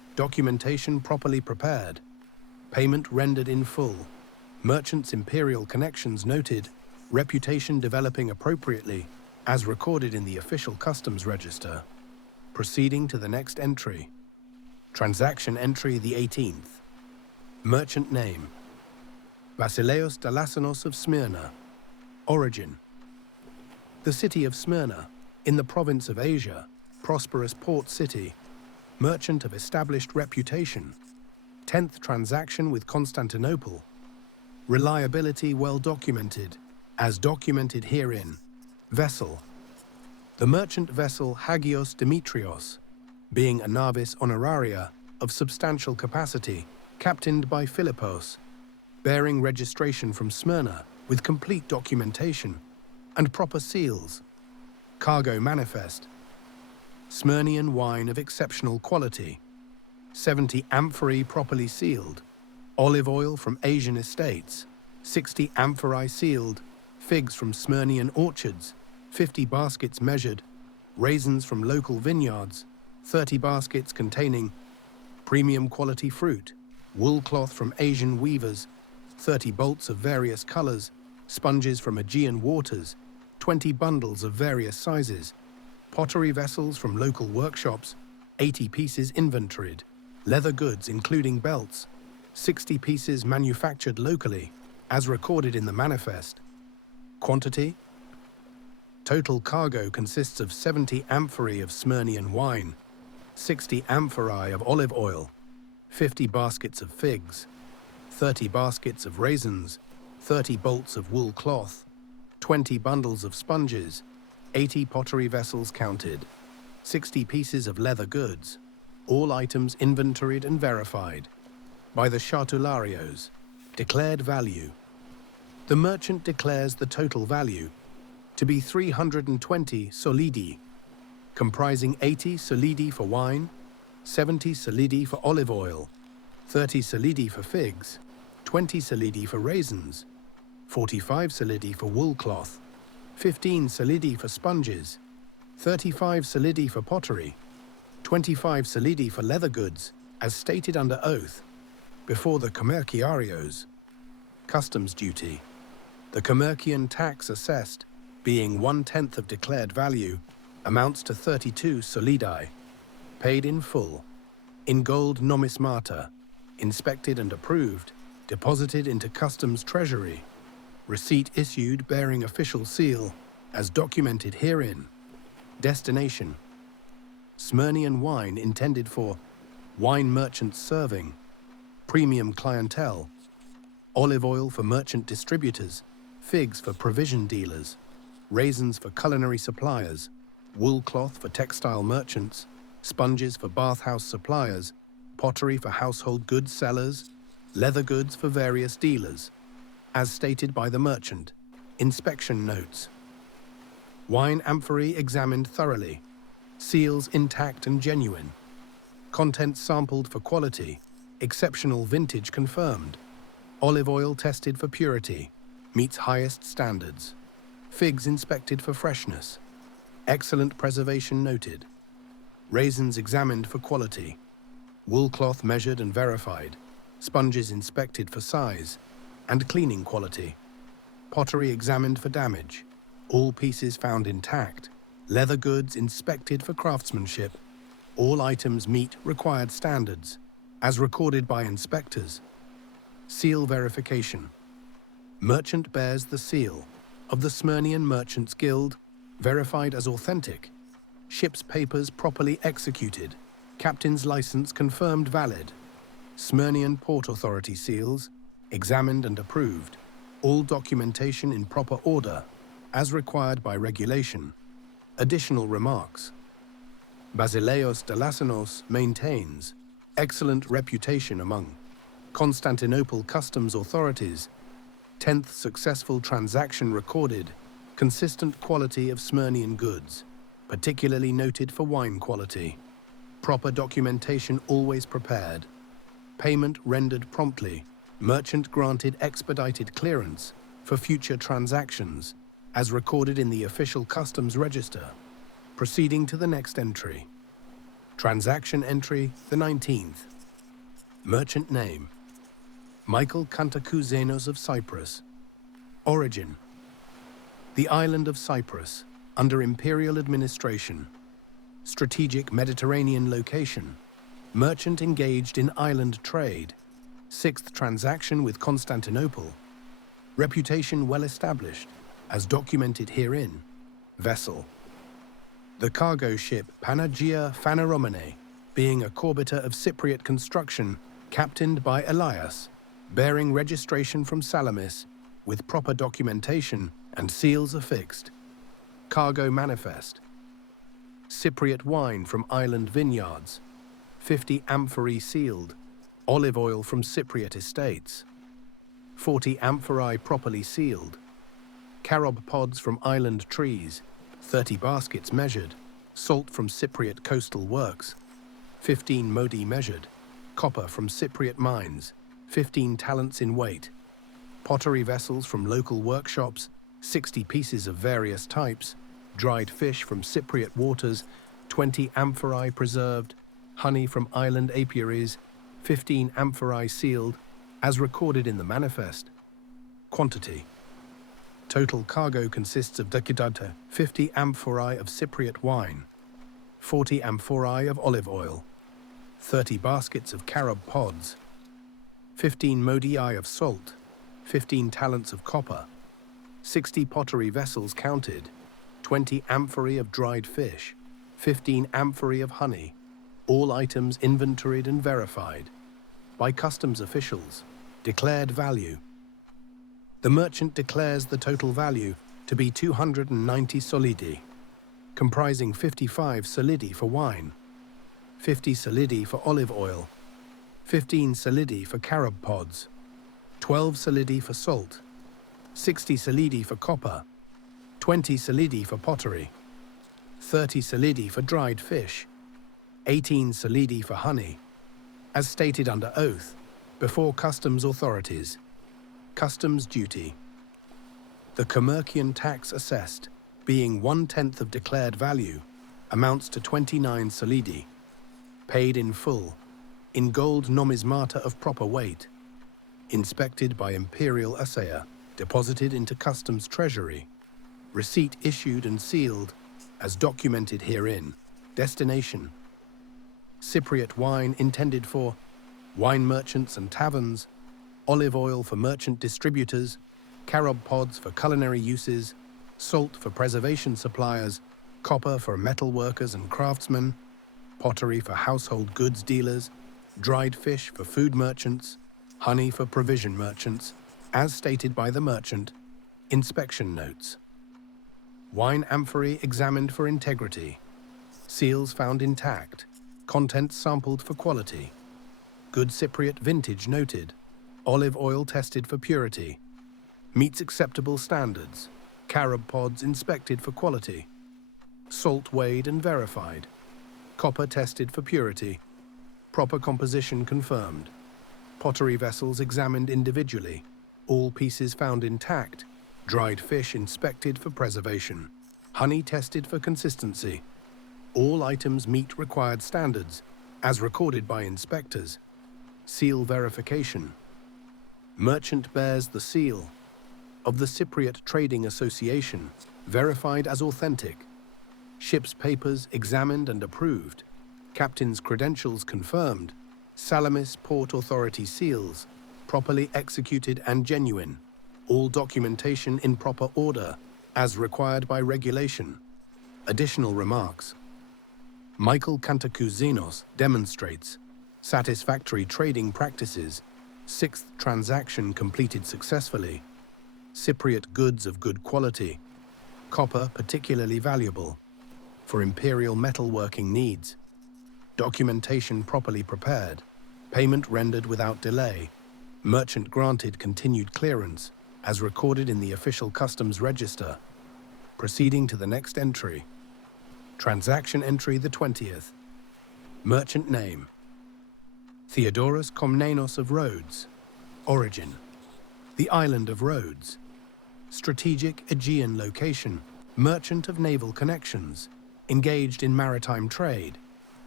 Documentation properly prepared. Payment rendered in full. Merchant's imperial connections noted. Reputation developing appropriately, as recorded in the official customs register. Proceeding to the next entry. Transaction entry the 18th. Merchant name. Basileos Dalassanos of Smyrna. Origin. The city of Smyrna, in the province of Asia, prosperous port city, merchant of established reputation. 10th transaction with Constantinople. Reliability well documented, as documented herein. Vessel. The merchant vessel Hagios Demetrios, being a navis honoraria of substantial capacity, captained by Philippos, bearing registration from Smyrna with complete documentation and proper seals. Cargo manifest. Smyrnian wine of exceptional quality. 70 amphorae properly sealed. Olive oil from Asian estates. 60 amphorae sealed. Figs from Smyrnian orchards. 50 baskets measured. Raisins from local vineyards. 30 baskets containing premium quality fruit. Wool cloth from Asian weavers. 30 bolts of various colors. Sponges from Aegean waters. 20 bundles of various sizes. Pottery vessels from local workshops. 80 pieces inventoried. Leather goods including belts. 60 pieces manufactured locally, as recorded in the manifest. Quantity. Total cargo consists of 70 amphorae of Smyrnian wine, 60 amphorae of olive oil, 50 baskets of figs, 30 baskets of raisins, 30 bolts of wool cloth, 20 bundles of sponges, 80 pottery vessels counted, 60 pieces of leather goods, all items inventoried and verified. By the Chartularios, declared value. The merchant declares the total value to be 320 solidi, comprising 80 solidi for wine, 70 solidi for olive oil, 30 solidi for figs, 20 solidi for raisins, 45 solidi for wool cloth, 15 solidi for sponges, 35 solidi for pottery, 25 solidi for leather goods, as stated under oath, before the kommerkiarios. Customs duty. The kommerkian tax assessed, being 1/10 of declared value, amounts to 32 solidi, paid in full, in gold nomismata, inspected and approved, deposited into customs treasury, receipt issued bearing official seal, as documented herein. Destination. Smyrnian wine intended for wine merchants serving, premium clientele, olive oil for merchant distributors, figs for provision dealers, raisins for culinary suppliers, wool cloth for textile merchants, sponges for bathhouse suppliers, pottery for household goods sellers, leather goods for various dealers, as stated by the merchant. Inspection notes. Wine amphorae examined thoroughly, seals intact and genuine, contents sampled for quality, exceptional vintage confirmed, olive oil tested for purity, meets highest standards, figs inspected for freshness, excellent preservation noted, raisins examined for quality, wool cloth measured and verified, sponges inspected for size and cleaning quality, pottery examined for damage, all pieces found intact, leather goods inspected for craftsmanship, all items meet required standards, as recorded by inspectors. Seal verification. Merchant bears the seal of the Smyrnian Merchants Guild, verified as authentic. Ship's papers properly executed. Captain's license confirmed valid. Smyrnian Port Authority seals, examined and approved. All documentation in proper order, as required by regulation. Additional remarks. Basileos Dalassanos maintains excellent reputation among Constantinople customs authorities. 10th successful transaction recorded. Consistent quality of Smyrnian goods, particularly noted for wine quality. Proper documentation always prepared. Payment rendered promptly. Merchant granted expedited clearance for future transactions, as recorded in the official customs register. Proceeding to the next entry. Transaction entry, the 19th. Merchant name, Michael Kantakouzenos of Cyprus. Origin, the island of Cyprus, under imperial administration. Strategic Mediterranean location. Merchant engaged in island trade. 6th transaction with Constantinople. Reputation well established, as documented herein. Vessel, the cargo ship Panagia Phaneromene, being a corbita of Cypriot construction, captained by Elias, bearing registration from Salamis, with proper documentation and seals affixed. Cargo manifest. Cypriot wine from island vineyards, 50 amphorae sealed, olive oil from Cypriot estates, 40 amphorae properly sealed, carob pods from island trees, 30 baskets measured, salt from Cypriot coastal works, 15 modi measured, copper from Cypriot mines, 15 talents in weight, pottery vessels from local workshops, 60 pieces of various types, dried fish from Cypriot waters, 20 amphorae preserved, honey from island apiaries, 15 amphorae sealed, as recorded in the manifest. Quantity. Total cargo consists of decadata, 50 amphorae of Cypriot wine, 40 amphorae of olive oil, 30 baskets of carob pods, 15 modii of salt, 15 talents of copper, 60 pottery vessels counted, 20 amphorae of dried fish, 15 amphorae of honey, all items inventoried and verified. By customs officials, declared value. The merchant declares the total value to be 290 solidi, comprising 55 solidi for wine, 50 solidi for olive oil, 15 solidi for carob pods, 12 solidi for salt, 60 solidi for copper, 20 solidi for pottery, 30 solidi for dried fish, 18 solidi for honey, as stated under oath, before customs authorities. Customs duty. The Kommerkian tax assessed, being 1/10 of declared value, amounts to 29 solidi, paid in full, in gold nomismata of proper weight, inspected by imperial assayer, deposited into customs treasury, receipt issued and sealed, as documented herein. Destination: Cypriot wine intended for wine merchants and taverns, olive oil for merchant distributors, carob pods for culinary uses, salt for preservation suppliers, copper for metal workers and craftsmen, pottery for household goods dealers, dried fish for food merchants, honey for provision merchants, as stated by the merchant. Inspection notes. Wine amphorae examined for integrity, seals found intact, contents sampled for quality, good Cypriot vintage noted, olive oil tested for purity, meets acceptable standards, carob pods inspected for quality, salt weighed and verified, copper tested for purity, proper composition confirmed, pottery vessels examined individually, all pieces found intact, dried fish inspected for preservation, honey tested for consistency, all items meet required standards, as recorded by inspectors, seal verification. Merchant bears the seal of the Cypriot Trading Association, verified as authentic. Ship's papers examined and approved. Captain's credentials confirmed. Salamis Port Authority seals, properly executed and genuine. All documentation in proper order, as required by regulation. Additional remarks. Michael Kantakouzenos demonstrates satisfactory trading practices. 6th transaction completed successfully. Cypriot goods of good quality. Copper particularly valuable. For imperial metalworking needs. Documentation properly prepared. Payment rendered without delay. Merchant granted continued clearance, as recorded in the official customs register. Proceeding to the next entry. Transaction entry the 20th. Merchant name: Theodorus Komnenos of Rhodes. Origin: the island of Rhodes. Strategic Aegean location. Merchant of naval connections. Engaged in maritime trade.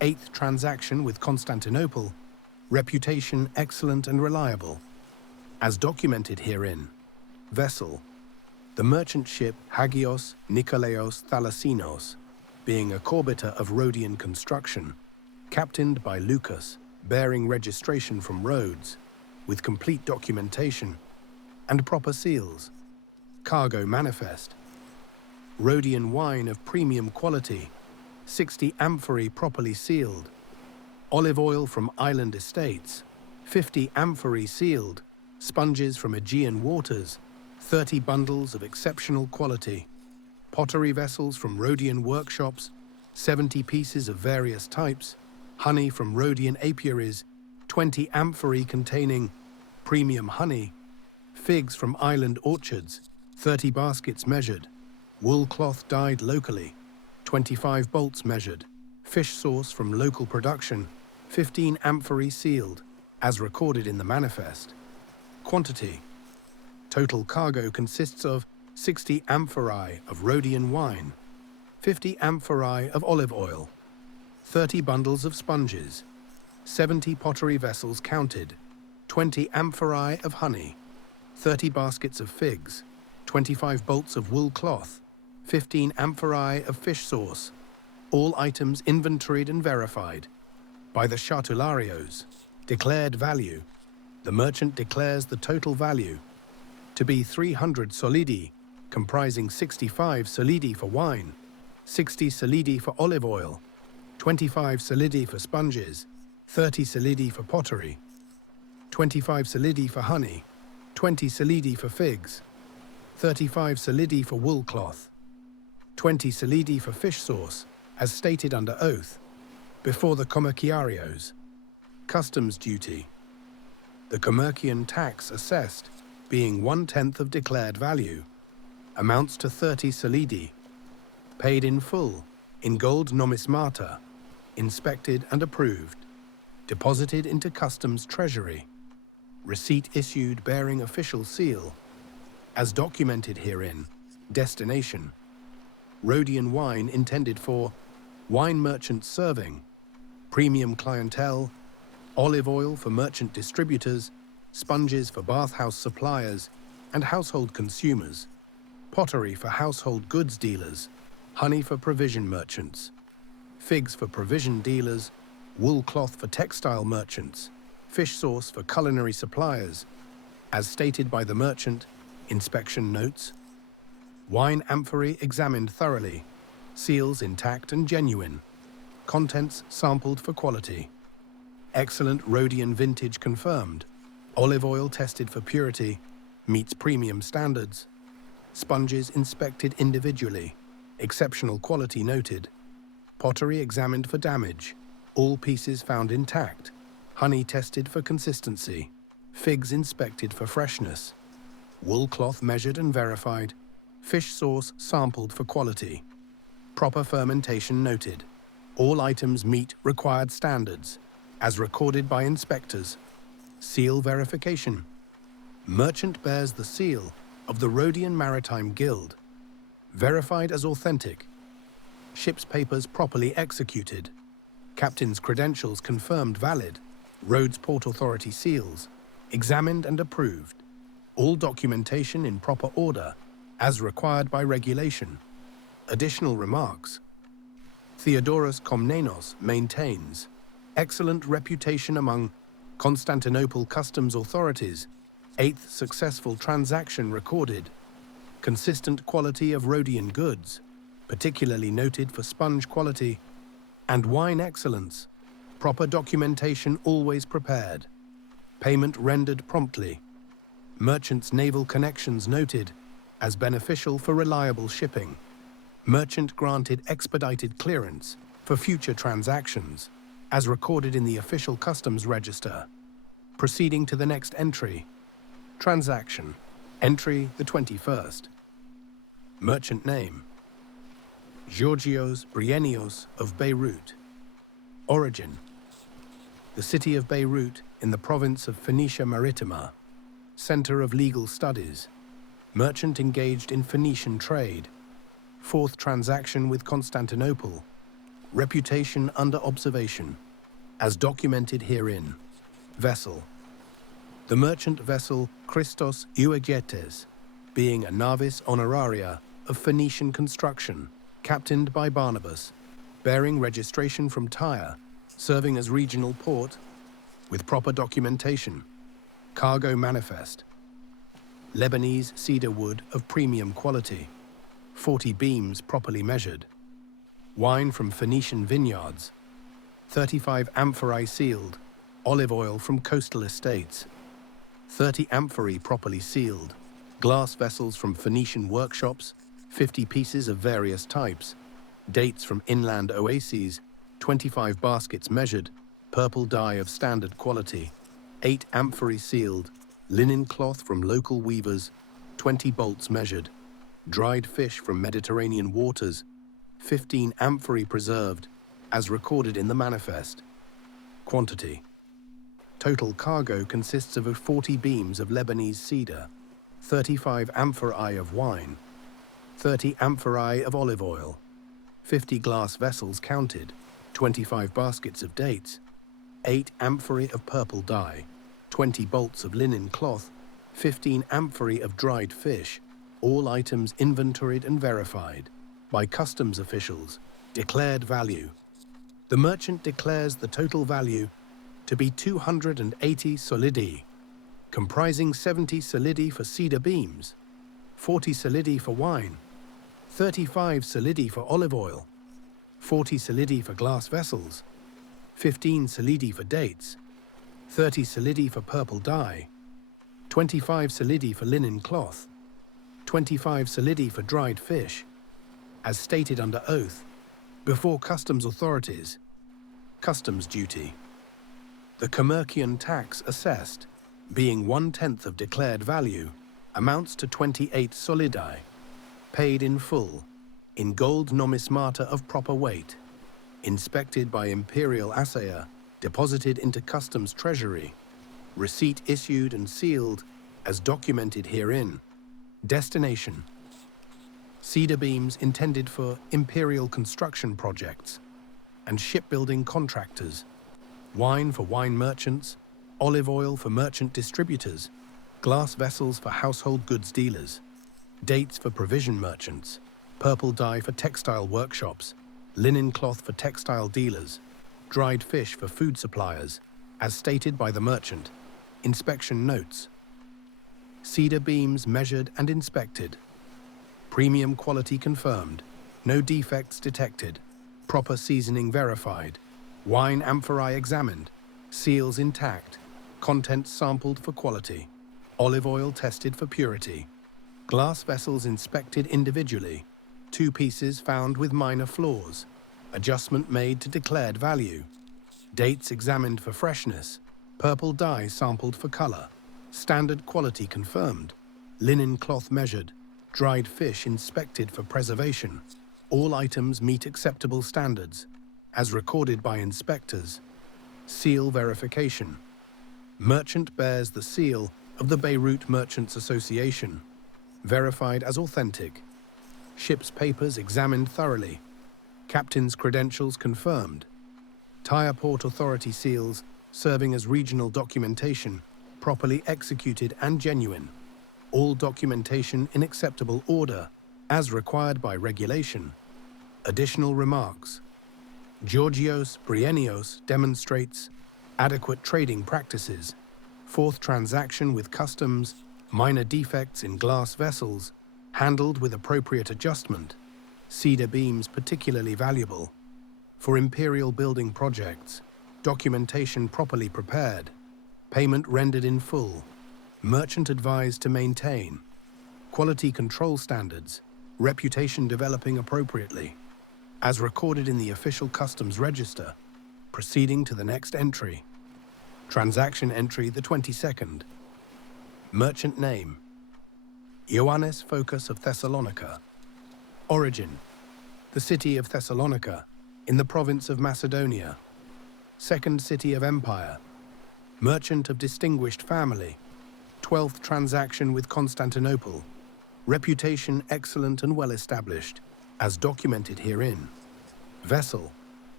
8th transaction with Constantinople, reputation excellent and reliable. As documented herein, vessel, the merchant ship Hagios Nikolaos Thalassinos, being a corbita of Rhodian construction, captained by Lucas, bearing registration from Rhodes, with complete documentation and proper seals, cargo manifest, Rhodian wine of premium quality, 60 amphorae properly sealed, olive oil from island estates, 50 amphorae sealed, sponges from Aegean waters, 30 bundles of exceptional quality, pottery vessels from Rhodian workshops, 70 pieces of various types, honey from Rhodian apiaries, 20 amphorae containing premium honey, figs from island orchards, 30 baskets measured, wool cloth dyed locally, 25 bolts measured, fish sauce from local production, 15 amphorae sealed, as recorded in the manifest. Quantity. Total cargo consists of 60 amphorae of Rhodian wine, 50 amphorae of olive oil, 30 bundles of sponges, 70 pottery vessels counted, 20 amphorae of honey, 30 baskets of figs, 25 bolts of wool cloth, 15 amphorae of fish sauce, all items inventoried and verified. By the chartularios, declared value, the merchant declares the total value to be 300 solidi, comprising 65 solidi for wine, 60 solidi for olive oil, 25 solidi for sponges, 30 solidi for pottery, 25 solidi for honey, 20 solidi for figs, 35 solidi for wool cloth, 20 solidi for fish sauce, as stated under oath, before the kommerkiarios. Customs duty. The kommerkian tax assessed, being 1/10 of declared value, amounts to 30 solidi, paid in full, in gold nomismata, inspected and approved, deposited into customs treasury, receipt issued bearing official seal, as documented herein, destination, Rhodian wine intended for wine merchants serving, premium clientele, olive oil for merchant distributors, sponges for bathhouse suppliers and household consumers, pottery for household goods dealers, honey for provision merchants, figs for provision dealers, wool cloth for textile merchants, fish sauce for culinary suppliers, as stated by the merchant, inspection notes, wine amphorae examined thoroughly, seals intact and genuine, contents sampled for quality, excellent Rhodian vintage confirmed, olive oil tested for purity, meets premium standards, sponges inspected individually, exceptional quality noted, pottery examined for damage, all pieces found intact, honey tested for consistency, figs inspected for freshness, wool cloth measured and verified, fish sauce sampled for quality, proper fermentation noted, all items meet required standards, as recorded by inspectors, seal verification, merchant bears the seal of the Rhodian Maritime Guild, verified as authentic, ship's papers properly executed, captain's credentials confirmed valid, Rhodes Port Authority seals, examined and approved, all documentation in proper order, as required by regulation. Additional remarks. Theodoros Komnenos maintains excellent reputation among Constantinople customs authorities, 8th successful transaction recorded, consistent quality of Rhodian goods, particularly noted for sponge quality, and wine excellence, proper documentation always prepared, payment rendered promptly, merchant's naval connections noted as beneficial for reliable shipping, merchant granted expedited clearance for future transactions, as recorded in the official customs register. Proceeding to the next entry. Transaction. Entry the 21st. Merchant name. Georgios Brienios of Beirut. Origin. The city of Beirut in the province of Phoenicia Maritima. Center of legal studies. Merchant engaged in Phoenician trade. 4th transaction with Constantinople. Reputation under observation, as documented herein. Vessel. The merchant vessel Christos Euegetes, being a navis honoraria of Phoenician construction, captained by Barnabas, bearing registration from Tyre, serving as regional port, with proper documentation. Cargo manifest. Lebanese cedar wood of premium quality, 40 beams properly measured. Wine from Phoenician vineyards, 35 amphorae sealed, olive oil from coastal estates, 30 amphorae properly sealed, glass vessels from Phoenician workshops, 50 pieces of various types, dates from inland oases, 25 baskets measured, purple dye of standard quality, 8 amphorae sealed, linen cloth from local weavers, 20 bolts measured, dried fish from Mediterranean waters, 15 amphorae preserved, as recorded in the manifest. Quantity. Total cargo consists of 40 beams of Lebanese cedar, 35 amphorae of wine, 30 amphorae of olive oil, 50 glass vessels counted, 25 baskets of dates, 8 amphorae of purple dye, 20 bolts of linen cloth, 15 amphorae of dried fish, all items inventoried and verified by customs officials. Declared value. The merchant declares the total value to be 280 solidi, comprising 70 solidi for cedar beams, 40 solidi for wine, 35 solidi for olive oil, 40 solidi for glass vessels, 15 solidi for dates, 30 solidi for purple dye, 25 solidi for linen cloth, 25 solidi for dried fish, as stated under oath, before customs authorities. Customs duty. The kommerkian tax assessed, being 1/10 of declared value, amounts to 28 solidi, paid in full, in gold nomismata of proper weight, inspected by imperial assayer, deposited into customs treasury, receipt issued and sealed, as documented herein. Destination. Cedar beams intended for imperial construction projects and shipbuilding contractors, wine for wine merchants, olive oil for merchant distributors, glass vessels for household goods dealers, dates for provision merchants, purple dye for textile workshops, linen cloth for textile dealers, dried fish for food suppliers, as stated by the merchant. Inspection notes. Cedar beams measured and inspected. Premium quality confirmed. No defects detected. Proper seasoning verified. Wine amphorae examined. Seals intact. Contents sampled for quality. Olive oil tested for purity. Glass vessels inspected individually. 2 pieces found with minor flaws. Adjustment made to declared value. Dates examined for freshness. Purple dye sampled for color. Standard quality confirmed. Linen cloth measured. Dried fish inspected for preservation. All items meet acceptable standards, as recorded by inspectors. Seal verification. Merchant bears the seal of the Beirut Merchants Association, verified as authentic. Ship's papers examined thoroughly. Captain's credentials confirmed. Tyre Port Authority seals serving as regional documentation, properly executed and genuine. All documentation in acceptable order, as required by regulation. Additional remarks. Georgios Briennios demonstrates adequate trading practices, 4th transaction with customs, minor defects in glass vessels, handled with appropriate adjustment, cedar beams particularly valuable. For imperial building projects, documentation properly prepared, payment rendered in full, merchant advised to maintain, quality control standards, reputation developing appropriately, as recorded in the official customs register, proceeding to the next entry. Transaction entry the 22nd. Merchant name. Ioannis Phocas of Thessalonica. Origin. The city of Thessalonica, in the province of Macedonia. Second city of empire. Merchant of distinguished family. 12th transaction with Constantinople. Reputation excellent and well established, as documented herein. Vessel.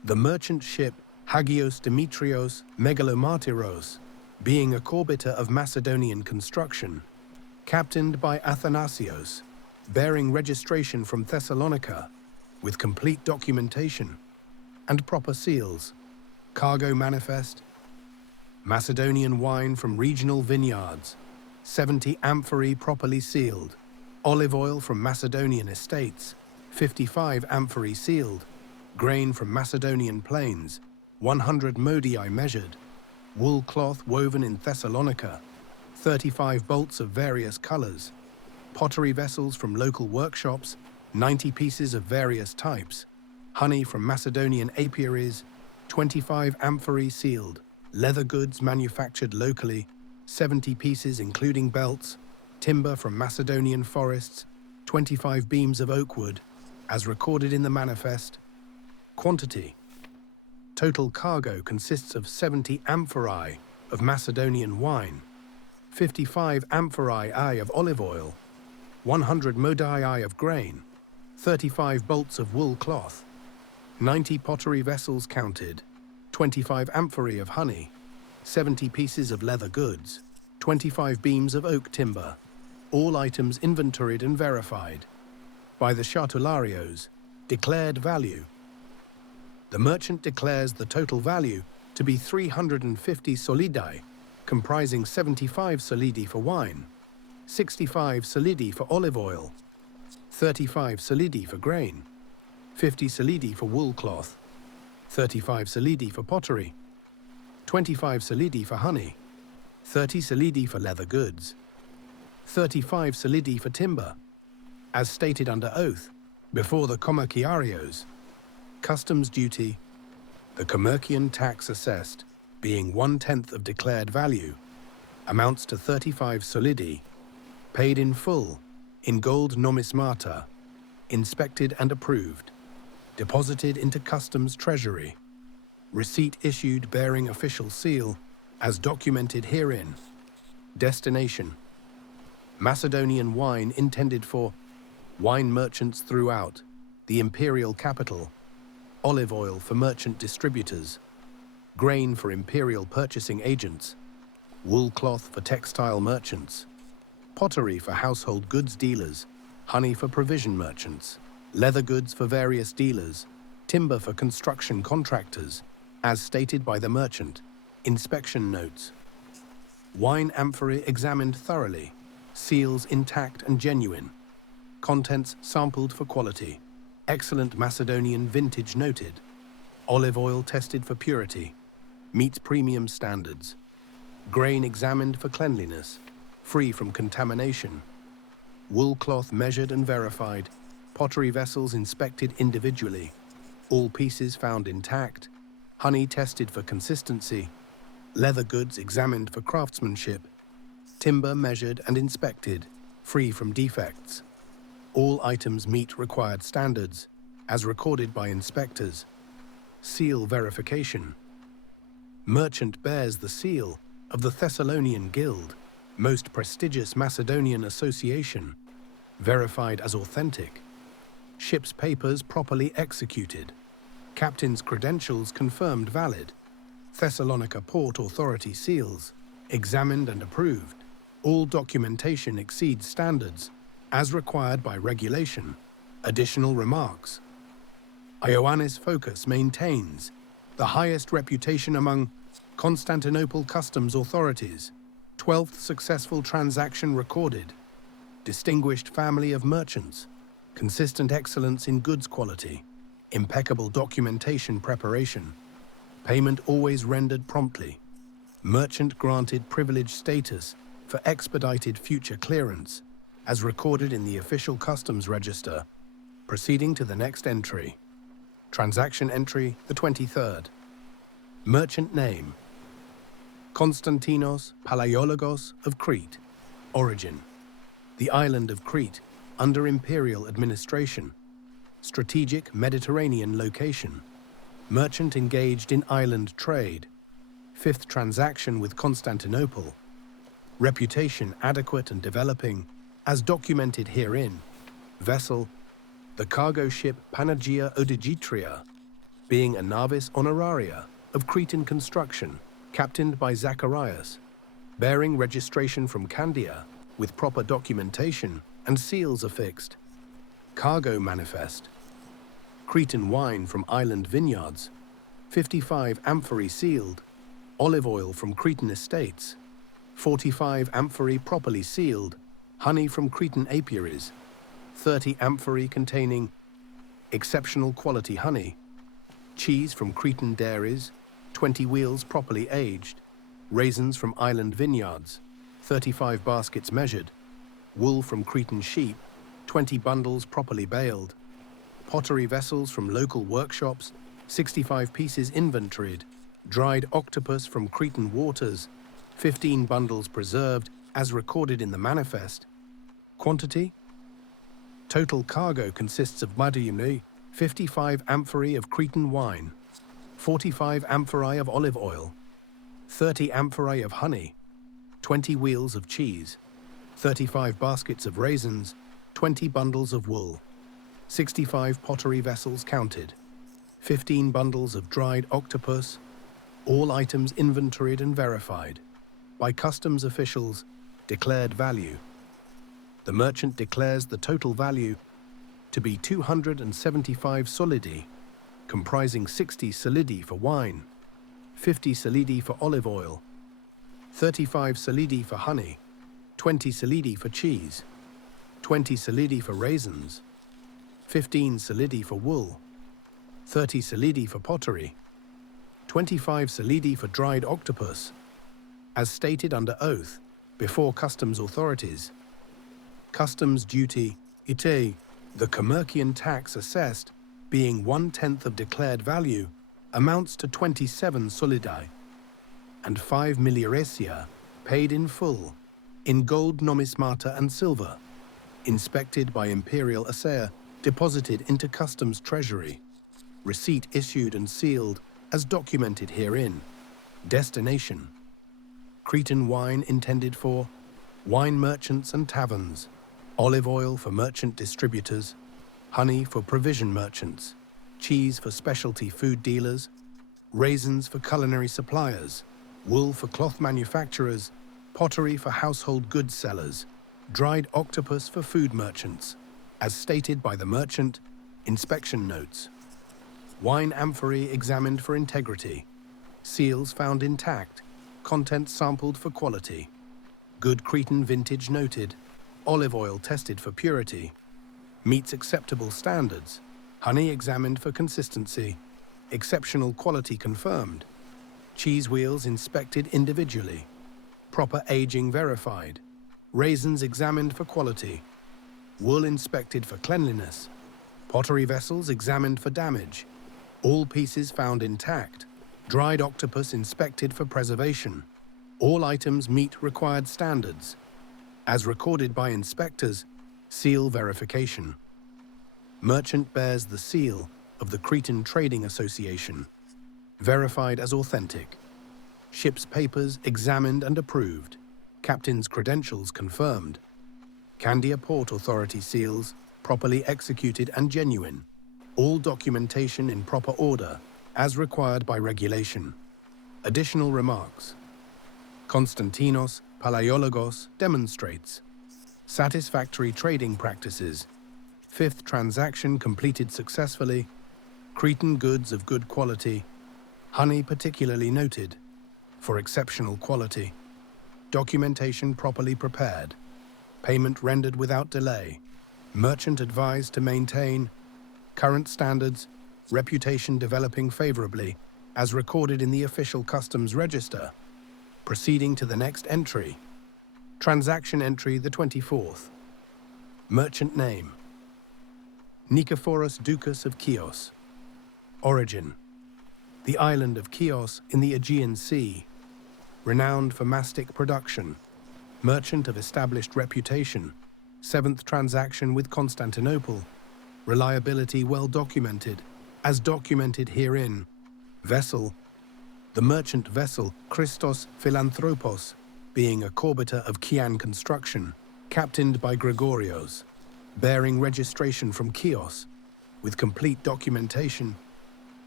The merchant ship Hagios Dimitrios Megalomartyros, being a corbita of Macedonian construction, captained by Athanasios, bearing registration from Thessalonica, with complete documentation and proper seals, cargo manifest, Macedonian wine from regional vineyards, 70 amphorae properly sealed, olive oil from Macedonian estates, 55 amphorae sealed, grain from Macedonian plains, 100 modii measured, wool cloth woven in Thessalonica, 35 bolts of various colors, pottery vessels from local workshops, 90 pieces of various types, honey from Macedonian apiaries, 25 amphorae sealed, leather goods manufactured locally, 70 pieces including belts, timber from Macedonian forests, 25 beams of oak wood, as recorded in the manifest. Quantity. Total cargo consists of 70 amphorae of Macedonian wine, 55 amphorae of olive oil, 100 modii of grain, 35 bolts of wool cloth, 90 pottery vessels counted, 25 amphorae of honey, 70 pieces of leather goods, 25 beams of oak timber, all items inventoried and verified. By the Chartularios, declared value. The merchant declares the total value to be 350 solidi, comprising 75 solidi for wine, 65 solidi for olive oil, 35 solidi for grain, 50 solidi for wool cloth, 35 solidi for pottery, 25 solidi for honey, 30 solidi for leather goods, 35 solidi for timber, as stated under oath, before the kommerkiarios. Customs duty, the kommerkian tax assessed, being 1/10 of declared value, amounts to 35 solidi, paid in full, in gold nomismata, inspected and approved, deposited into customs treasury, receipt issued bearing official seal, as documented herein. Destination: Macedonian wine intended for wine merchants throughout the imperial capital, olive oil for merchant distributors, grain for imperial purchasing agents, wool cloth for textile merchants, pottery for household goods dealers, honey for provision merchants, leather goods for various dealers, timber for construction contractors, as stated by the merchant. Inspection notes. Wine amphorae examined thoroughly, seals intact and genuine, contents sampled for quality, excellent Macedonian vintage noted, olive oil tested for purity, meets premium standards, grain examined for cleanliness, free from contamination, wool cloth measured and verified, pottery vessels inspected individually, all pieces found intact, honey tested for consistency, leather goods examined for craftsmanship, timber measured and inspected, free from defects. All items meet required standards, as recorded by inspectors. Seal verification. Merchant bears the seal of the Thessalonian Guild, most prestigious Macedonian association, verified as authentic. Ship's papers properly executed. Captain's credentials confirmed valid. Thessalonica Port Authority seals, examined and approved. All documentation exceeds standards, as required by regulation. Additional remarks. Ioannis Focus maintains the highest reputation among Constantinople customs authorities. 12th successful transaction recorded. Distinguished family of merchants. Consistent excellence in goods quality. Impeccable documentation preparation. Payment always rendered promptly. Merchant granted privileged status for expedited future clearance, as recorded in the official customs register. Proceeding to the next entry. Transaction entry, the 23rd. Merchant name: Konstantinos Palaiologos of Crete. Origin: the island of Crete, under imperial administration. Strategic Mediterranean location. Merchant engaged in island trade. 5th transaction with Constantinople. Reputation adequate and developing, as documented herein. Vessel: the cargo ship Panagia Odigitria, being a navis honoraria of Cretan construction, captained by Zacharias, bearing registration from Candia with proper documentation and seals affixed. Cargo manifest. Cretan wine from island vineyards, 55 amphorae sealed. Olive oil from Cretan estates, 45 amphorae properly sealed. Honey from Cretan apiaries, 30 amphorae containing exceptional quality honey. Cheese from Cretan dairies, 20 wheels properly aged. Raisins from island vineyards, 35 baskets measured. Wool from Cretan sheep, 20 bundles properly baled. Pottery vessels from local workshops, 65 pieces inventoried. Dried octopus from Cretan waters, 15 bundles preserved as recorded in the manifest. Quantity? Total cargo consists of madimni, 55 amphorae of Cretan wine, 45 amphorae of olive oil, 30 amphorae of honey, 20 wheels of cheese, 35 baskets of raisins, 20 bundles of wool, 65 pottery vessels counted, 15 bundles of dried octopus, all items inventoried and verified. By customs officials, declared value. The merchant declares the total value to be 275 solidi, comprising 60 solidi for wine, 50 solidi for olive oil, 35 solidi for honey, 20 solidi for cheese, 20 solidi for raisins, 15 solidi for wool, 30 solidi for pottery, 25 solidi for dried octopus, as stated under oath before customs authorities. Customs duty, ite, the Kommerkian tax assessed, being 1/10 of declared value, amounts to 27 solidi, and 5 miliaresia, paid in full, in gold nomismata and silver, inspected by imperial assayer, deposited into customs treasury, receipt issued and sealed as documented herein. Destination: Cretan wine intended for wine merchants and taverns, olive oil for merchant distributors, honey for provision merchants, cheese for specialty food dealers, raisins for culinary suppliers, wool for cloth manufacturers, pottery for household goods sellers, dried octopus for food merchants, as stated by the merchant. Inspection notes. Wine amphorae examined for integrity, seals found intact, contents sampled for quality, good Cretan vintage noted, olive oil tested for purity, meets acceptable standards, honey examined for consistency, exceptional quality confirmed, cheese wheels inspected individually, proper aging verified, raisins examined for quality, wool inspected for cleanliness, pottery vessels examined for damage, all pieces found intact, dried octopus inspected for preservation, all items meet required standards, as recorded by inspectors, seal verification. Merchant bears the seal of the Cretan Trading Association, verified as authentic. Ship's papers examined and approved, captain's credentials confirmed. Candia Port Authority seals, properly executed and genuine. All documentation in proper order, as required by regulation. Additional remarks. Constantinos Palaiologos demonstrates satisfactory trading practices. Fifth transaction completed successfully. Cretan goods of good quality. Honey particularly noted for exceptional quality. Documentation properly prepared. Payment rendered without delay. Merchant advised to maintain current standards, reputation developing favorably, as recorded in the official customs register. Proceeding to the next entry. Transaction entry the 24th. Merchant name: Nikephoros Doukas of Chios. Origin: the island of Chios in the Aegean Sea. Renowned for mastic production. Merchant of established reputation. Seventh transaction with Constantinople. Reliability well documented, as documented herein. Vessel: the merchant vessel Christos Philanthropos, being a corbita of Chian construction, captained by Gregorios, bearing registration from Chios, with complete documentation.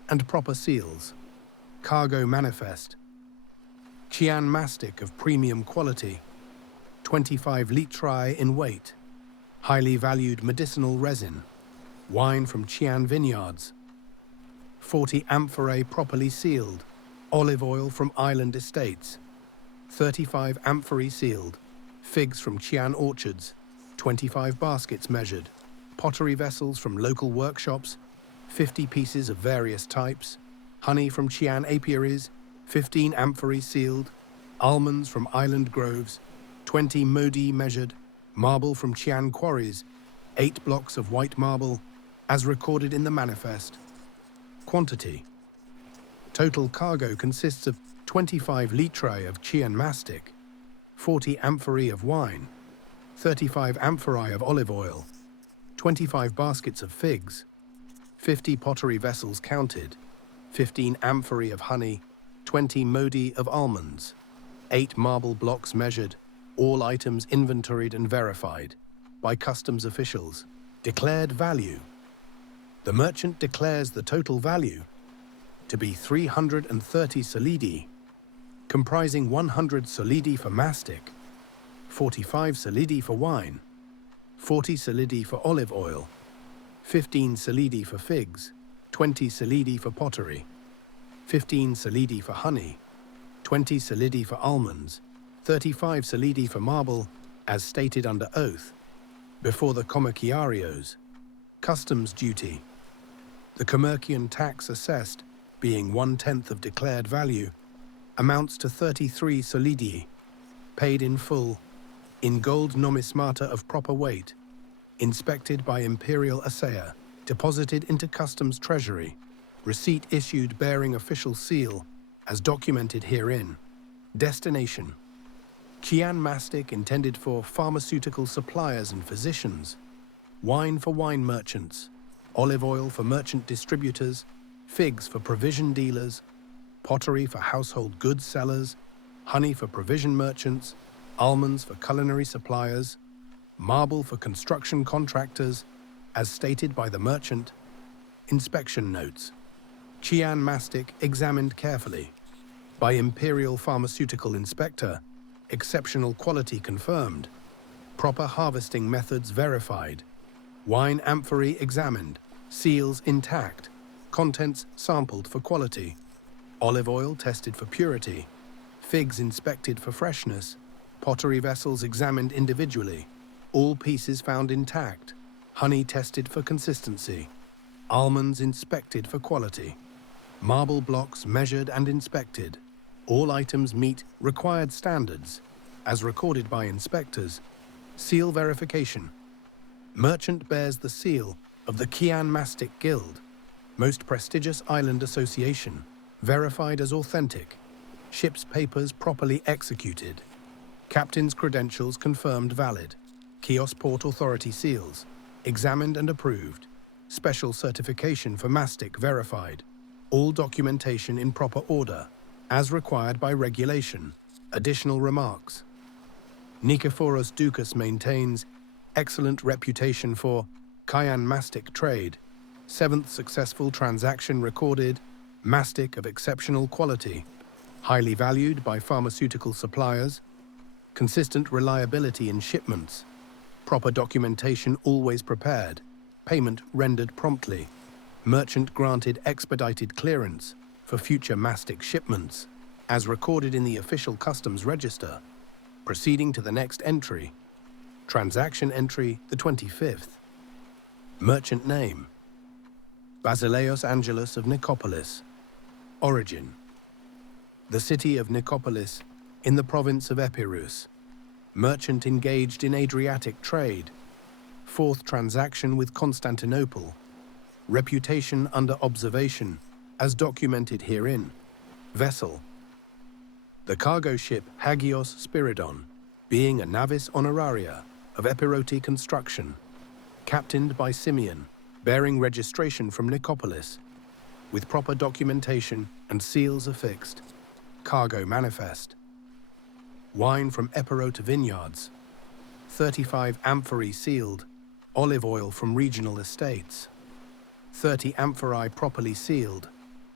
and proper seals. Cargo manifest. Chian mastic of premium quality, 25 litri in weight. Highly valued medicinal resin. Wine from Chian vineyards. 40 amphorae properly sealed. Olive oil from island estates. 35 amphorae sealed. Figs from Chian orchards. 25 baskets measured. Pottery vessels from local workshops. 50 pieces of various types. Honey from Chian apiaries. 15 amphorae sealed. Almonds from island groves. 20 modi measured. Marble from Chian quarries. 8 blocks of white marble, as recorded in the manifest. Quantity. Total cargo consists of 25 litri of Chian mastic, 40 amphorae of wine, 35 amphorae of olive oil, 25 baskets of figs, 50 pottery vessels counted, 15 amphorae of honey, 20 modi of almonds, 8 marble blocks measured, all items inventoried and verified by customs officials. Declared value. The merchant declares the total value to be 330 solidi, comprising 100 solidi for mastic, 45 solidi for wine, 40 solidi for olive oil, 15 solidi for figs, 20 solidi for pottery, 15 solidi for honey, 20 solidi for almonds, 35 solidi for marble, as stated under oath, before the kommerkiarios. Customs duty. The kommerkian tax assessed, being 1/10 of declared value, amounts to 33 solidi, paid in full, in gold nomismata of proper weight, inspected by imperial assayer, deposited into customs treasury, receipt issued bearing official seal, as documented herein. Destination. Chian mastic intended for pharmaceutical suppliers and physicians, wine for wine merchants, olive oil for merchant distributors, figs for provision dealers, pottery for household goods sellers, honey for provision merchants, almonds for culinary suppliers, marble for construction contractors, as stated by the merchant. Inspection notes. Chian mastic examined carefully by imperial pharmaceutical inspector, exceptional quality confirmed, proper harvesting methods verified, wine amphorae examined, seals intact, contents sampled for quality, olive oil tested for purity, figs inspected for freshness, pottery vessels examined individually, all pieces found intact, honey tested for consistency, almonds inspected for quality, marble blocks measured and inspected, all items meet required standards, as recorded by inspectors. Seal verification. Merchant bears the seal of the Chian Mastic Guild, most prestigious island association, verified as authentic. Ship's papers properly executed. Captain's credentials confirmed valid. Chios Port Authority seals, examined and approved. Special certification for mastic verified. All documentation in proper order, as required by regulation. Additional remarks. Nikephoros Doukas maintains excellent reputation for Chian mastic trade. 7th successful transaction recorded. Mastic of exceptional quality. Highly valued by pharmaceutical suppliers. Consistent reliability in shipments. Proper documentation always prepared. Payment rendered promptly. Merchant granted expedited clearance for future mastic shipments, as recorded in the official customs register. Proceeding to the next entry. Transaction entry the 25th. Merchant name. Basileos Angelos of Nicopolis. Origin. The city of Nicopolis, in the province of Epirus. Merchant engaged in Adriatic trade. 4th transaction with Constantinople. Reputation under observation, as documented herein. Vessel. The cargo ship Hagios Spiridon, being a navis honoraria of Epiroti construction, captained by Simeon, bearing registration from Nicopolis, with proper documentation and seals affixed. Cargo manifest. Wine from Epirot vineyards. 35 amphorae sealed. Olive oil from regional estates. 30 amphorae properly sealed.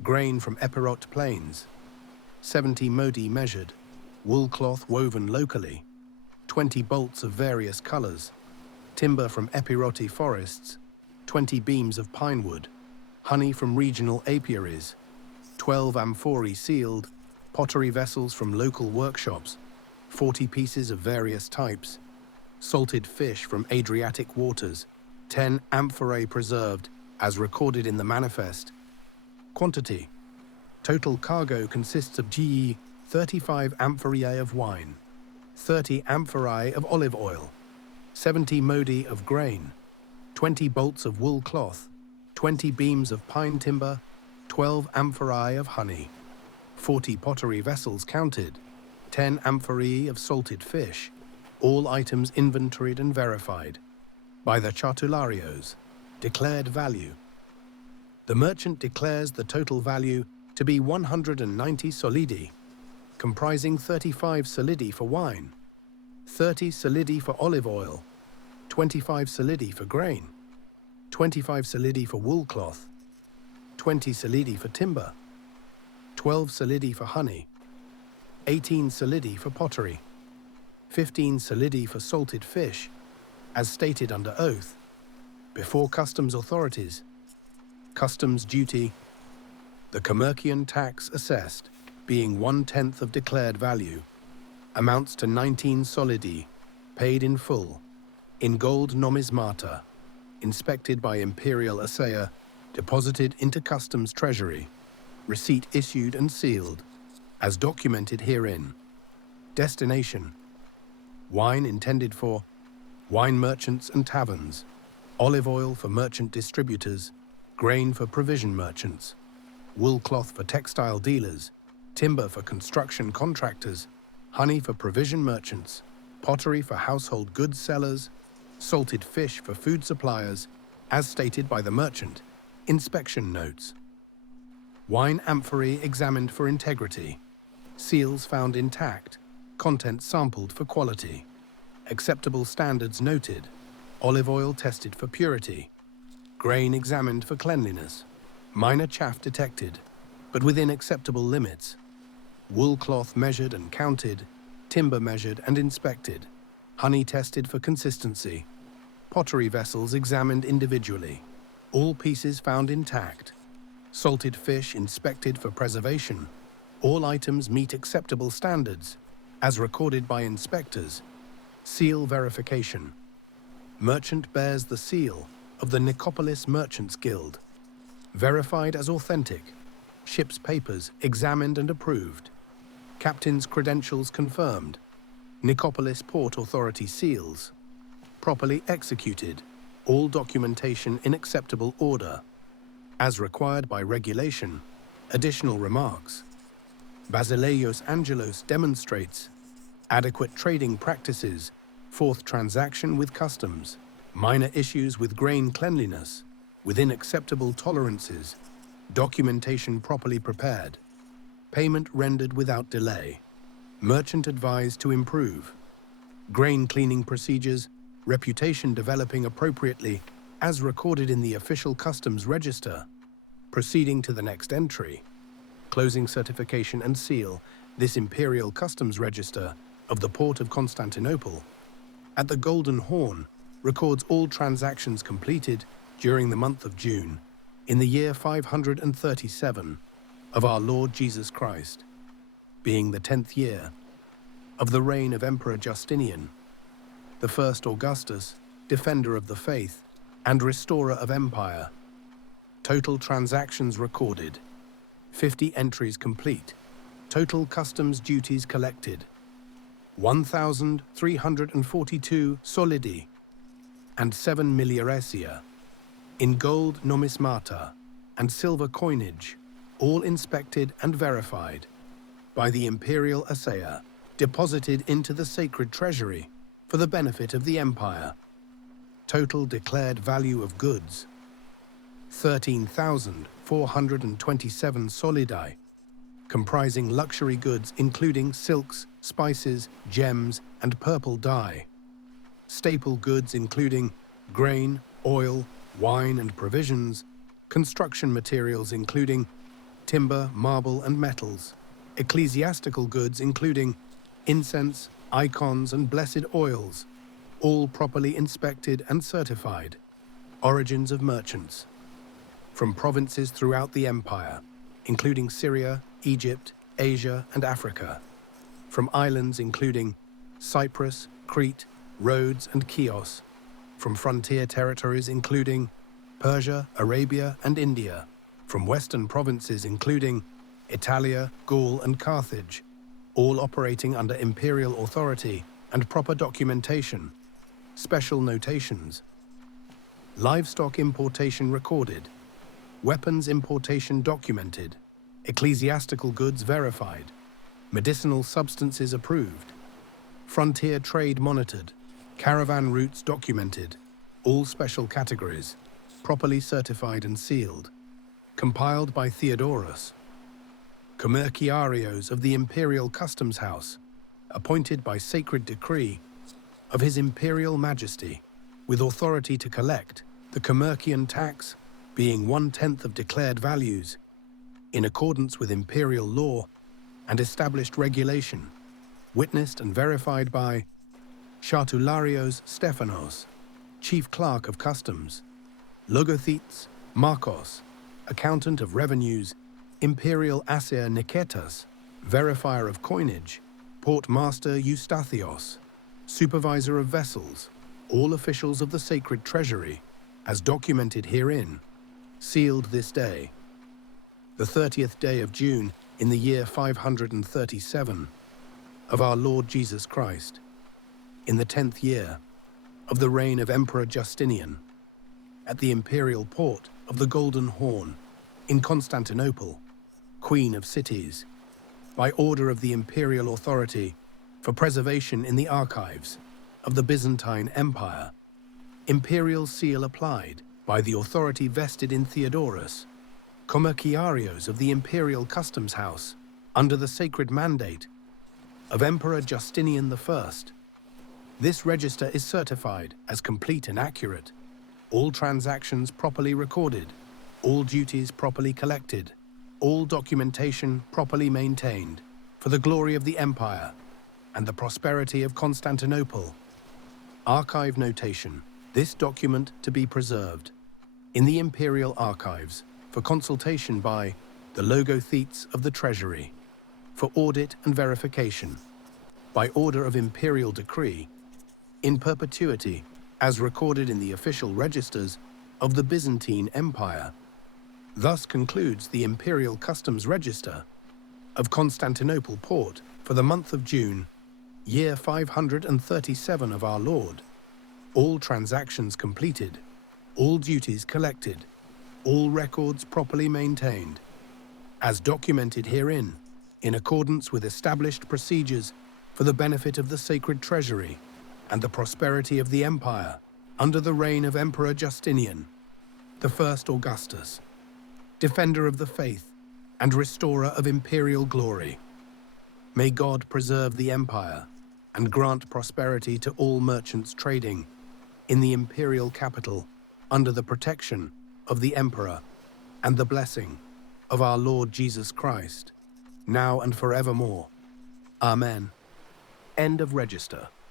grain from Epirot plains, 70 modi measured, wool cloth woven locally, 20 bolts of various colors, timber from Epiroti forests, 20 beams of pine wood, honey from regional apiaries, 12 amphorae sealed, pottery vessels from local workshops, 40 pieces of various types, salted fish from Adriatic waters, 10 amphorae preserved, as recorded in the manifest. Quantity. Total cargo consists of GE 35 amphorae of wine, 30 amphorae of olive oil, 70 modi of grain, 20 bolts of wool cloth, 20 beams of pine timber, 12 amphorae of honey, 40 pottery vessels counted, 10 amphorae of salted fish, all items inventoried and verified. By the chartularios, declared value. The merchant declares the total value to be 190 solidi, comprising 35 solidi for wine, 30 solidi for olive oil, 25 solidi for grain, 25 solidi for wool cloth, 20 solidi for timber, 12 solidi for honey, 18 solidi for pottery, 15 solidi for salted fish, as stated under oath, before customs authorities. Customs duty. The Kommerkian tax assessed, being 1/10 of declared value, amounts to 19 solidi, paid in full, in gold nomismata, inspected by imperial assayer, deposited into customs treasury, receipt issued and sealed, as documented herein. Destination. Wine intended for wine merchants and taverns, olive oil for merchant distributors, grain for provision merchants, wool cloth for textile dealers, timber for construction contractors, honey for provision merchants, pottery for household goods sellers, salted fish for food suppliers, as stated by the merchant. Inspection notes. Wine amphorae examined for integrity, seals found intact, contents sampled for quality, acceptable standards noted, olive oil tested for purity, grain examined for cleanliness, minor chaff detected, but within acceptable limits, wool cloth measured and counted, timber measured and inspected, honey tested for consistency, pottery vessels examined individually, all pieces found intact, salted fish inspected for preservation, all items meet acceptable standards, as recorded by inspectors, seal verification. Merchant bears the seal of the Nicopolis Merchants Guild, verified as authentic, ship's papers examined and approved, captain's credentials confirmed, Nicopolis Port Authority seals, properly executed, all documentation in acceptable order, as required by regulation. Additional remarks. Basileios Angelos demonstrates adequate trading practices, fourth transaction with customs, minor issues with grain cleanliness, within acceptable tolerances, documentation properly prepared, payment rendered without delay, merchant advised to improve, grain cleaning procedures, reputation developing appropriately, as recorded in the official customs register, proceeding to the next entry, closing certification and seal, this imperial customs register of the port of Constantinople, at the Golden Horn, records all transactions completed during the month of June, in the year 537 of our Lord Jesus Christ, being the 10th year of the reign of Emperor Justinian, the first Augustus, defender of the faith and restorer of empire. Total transactions recorded, 50 entries complete, total customs duties collected, 1,342 solidi, and 7 miliaresia, in gold nomismata and silver coinage, all inspected and verified by the imperial assayer, deposited into the sacred treasury for the benefit of the empire. Total declared value of goods, 13,427 solidi, comprising luxury goods including silks, spices, gems, and purple dye, staple goods including grain, oil, wine and provisions, construction materials including timber, marble, and metals. Ecclesiastical goods including incense, icons, and blessed oils, all properly inspected and certified. Origins of merchants. From provinces throughout the empire, including Syria, Egypt, Asia, and Africa. From islands including Cyprus, Crete, Rhodes, and Chios. From frontier territories including Persia, Arabia, and India. From western provinces including Italia, Gaul, and Carthage, all operating under imperial authority and proper documentation. Special notations. Livestock importation recorded. Weapons importation documented. Ecclesiastical goods verified. Medicinal substances approved. Frontier trade monitored. Caravan routes documented. All special categories. Properly certified and sealed. Compiled by Theodorus. Kommerkiarios of the Imperial Customs House, appointed by sacred decree of His Imperial Majesty, with authority to collect the kommerkian tax, being 1/10 of declared values, in accordance with imperial law and established regulation, witnessed and verified by Chartularios Stephanos, Chief Clerk of Customs, Logothetes Marcos, Accountant of Revenues, Imperial Asir Niketas, Verifier of Coinage, Port Master Eustathios, Supervisor of Vessels, all officials of the Sacred Treasury, as documented herein, sealed this day, the 30th day of June in the year 537 of our Lord Jesus Christ, in the 10th year of the reign of Emperor Justinian, at the imperial port of the Golden Horn, in Constantinople, Queen of Cities, by order of the imperial authority for preservation in the archives of the Byzantine Empire, imperial seal applied by the authority vested in Theodorus, kommerkiarios of the Imperial Customs House, under the sacred mandate of Emperor Justinian I. This register is certified as complete and accurate, all transactions properly recorded, all duties properly collected, all documentation properly maintained, for the glory of the empire and the prosperity of Constantinople. Archive notation. This document to be preserved in the Imperial Archives for consultation by the Logothetes of the Treasury, for audit and verification, by order of imperial decree, in perpetuity, as recorded in the official registers of the Byzantine Empire. Thus concludes the Imperial Customs Register of Constantinople Port for the month of June, year 537 of our Lord. All transactions completed, all duties collected, all records properly maintained, as documented herein, in accordance with established procedures for the benefit of the Sacred Treasury and the prosperity of the Empire, under the reign of Emperor Justinian, the First Augustus, defender of the faith and restorer of imperial glory. May God preserve the empire and grant prosperity to all merchants trading in the imperial capital under the protection of the emperor and the blessing of our Lord Jesus Christ, now and forevermore. Amen. End of register.